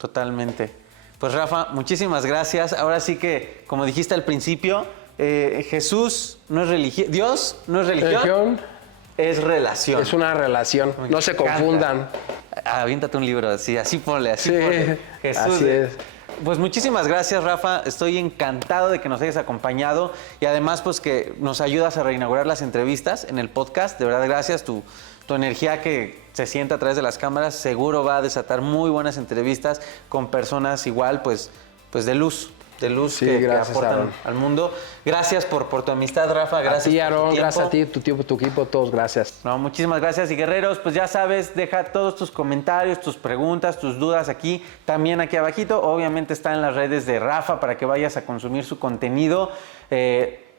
Totalmente. Pues Rafa, muchísimas gracias. Ahora sí que, como dijiste al principio, Jesús no es religión, Dios no es religión, es relación. Es una relación, no se confundan. Aviéntate un libro así ponle, así ponle. Jesús. Así es. Pues muchísimas gracias, Rafa. Estoy encantado de que nos hayas acompañado y además pues que nos ayudas a reinaugurar las entrevistas en el podcast. De verdad, gracias. Tu energía que se siente a través de las cámaras seguro va a desatar muy buenas entrevistas con personas igual pues de luz. Sí, que aportan Aaron. Al mundo. Gracias por tu amistad, Rafa. Gracias a ti, Aaron. Gracias a ti, tu tiempo, tu equipo, todos gracias. No, muchísimas gracias. Y guerreros, pues ya sabes, deja todos tus comentarios, tus preguntas, tus dudas aquí, también aquí abajito. Obviamente está en las redes de Rafa para que vayas a consumir su contenido.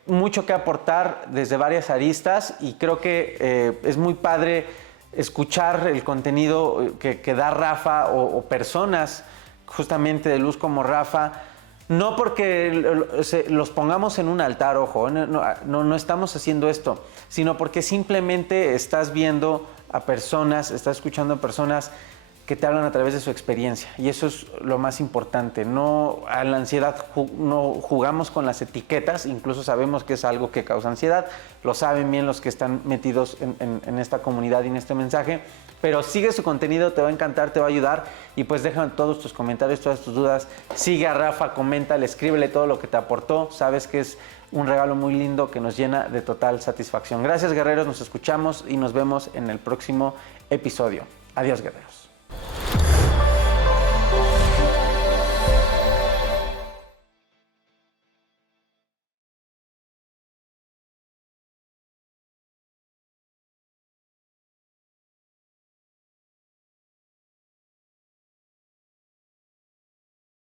Mucho que aportar desde varias aristas y creo que es muy padre escuchar el contenido que da Rafa o personas justamente de luz como Rafa. No porque los pongamos en un altar, ojo, no estamos haciendo esto, sino porque simplemente estás viendo a personas, estás escuchando a personas que te hablan a través de su experiencia. Y eso es lo más importante. No, a la ansiedad no jugamos con las etiquetas, incluso sabemos que es algo que causa ansiedad, lo saben bien los que están metidos en esta comunidad y en este mensaje, pero sigue su contenido, te va a encantar, te va a ayudar y pues déjame todos tus comentarios, todas tus dudas, sigue a Rafa, coméntale, escríbele todo lo que te aportó, sabes que es un regalo muy lindo que nos llena de total satisfacción. Gracias, guerreros, nos escuchamos y nos vemos en el próximo episodio. Adiós, guerreros.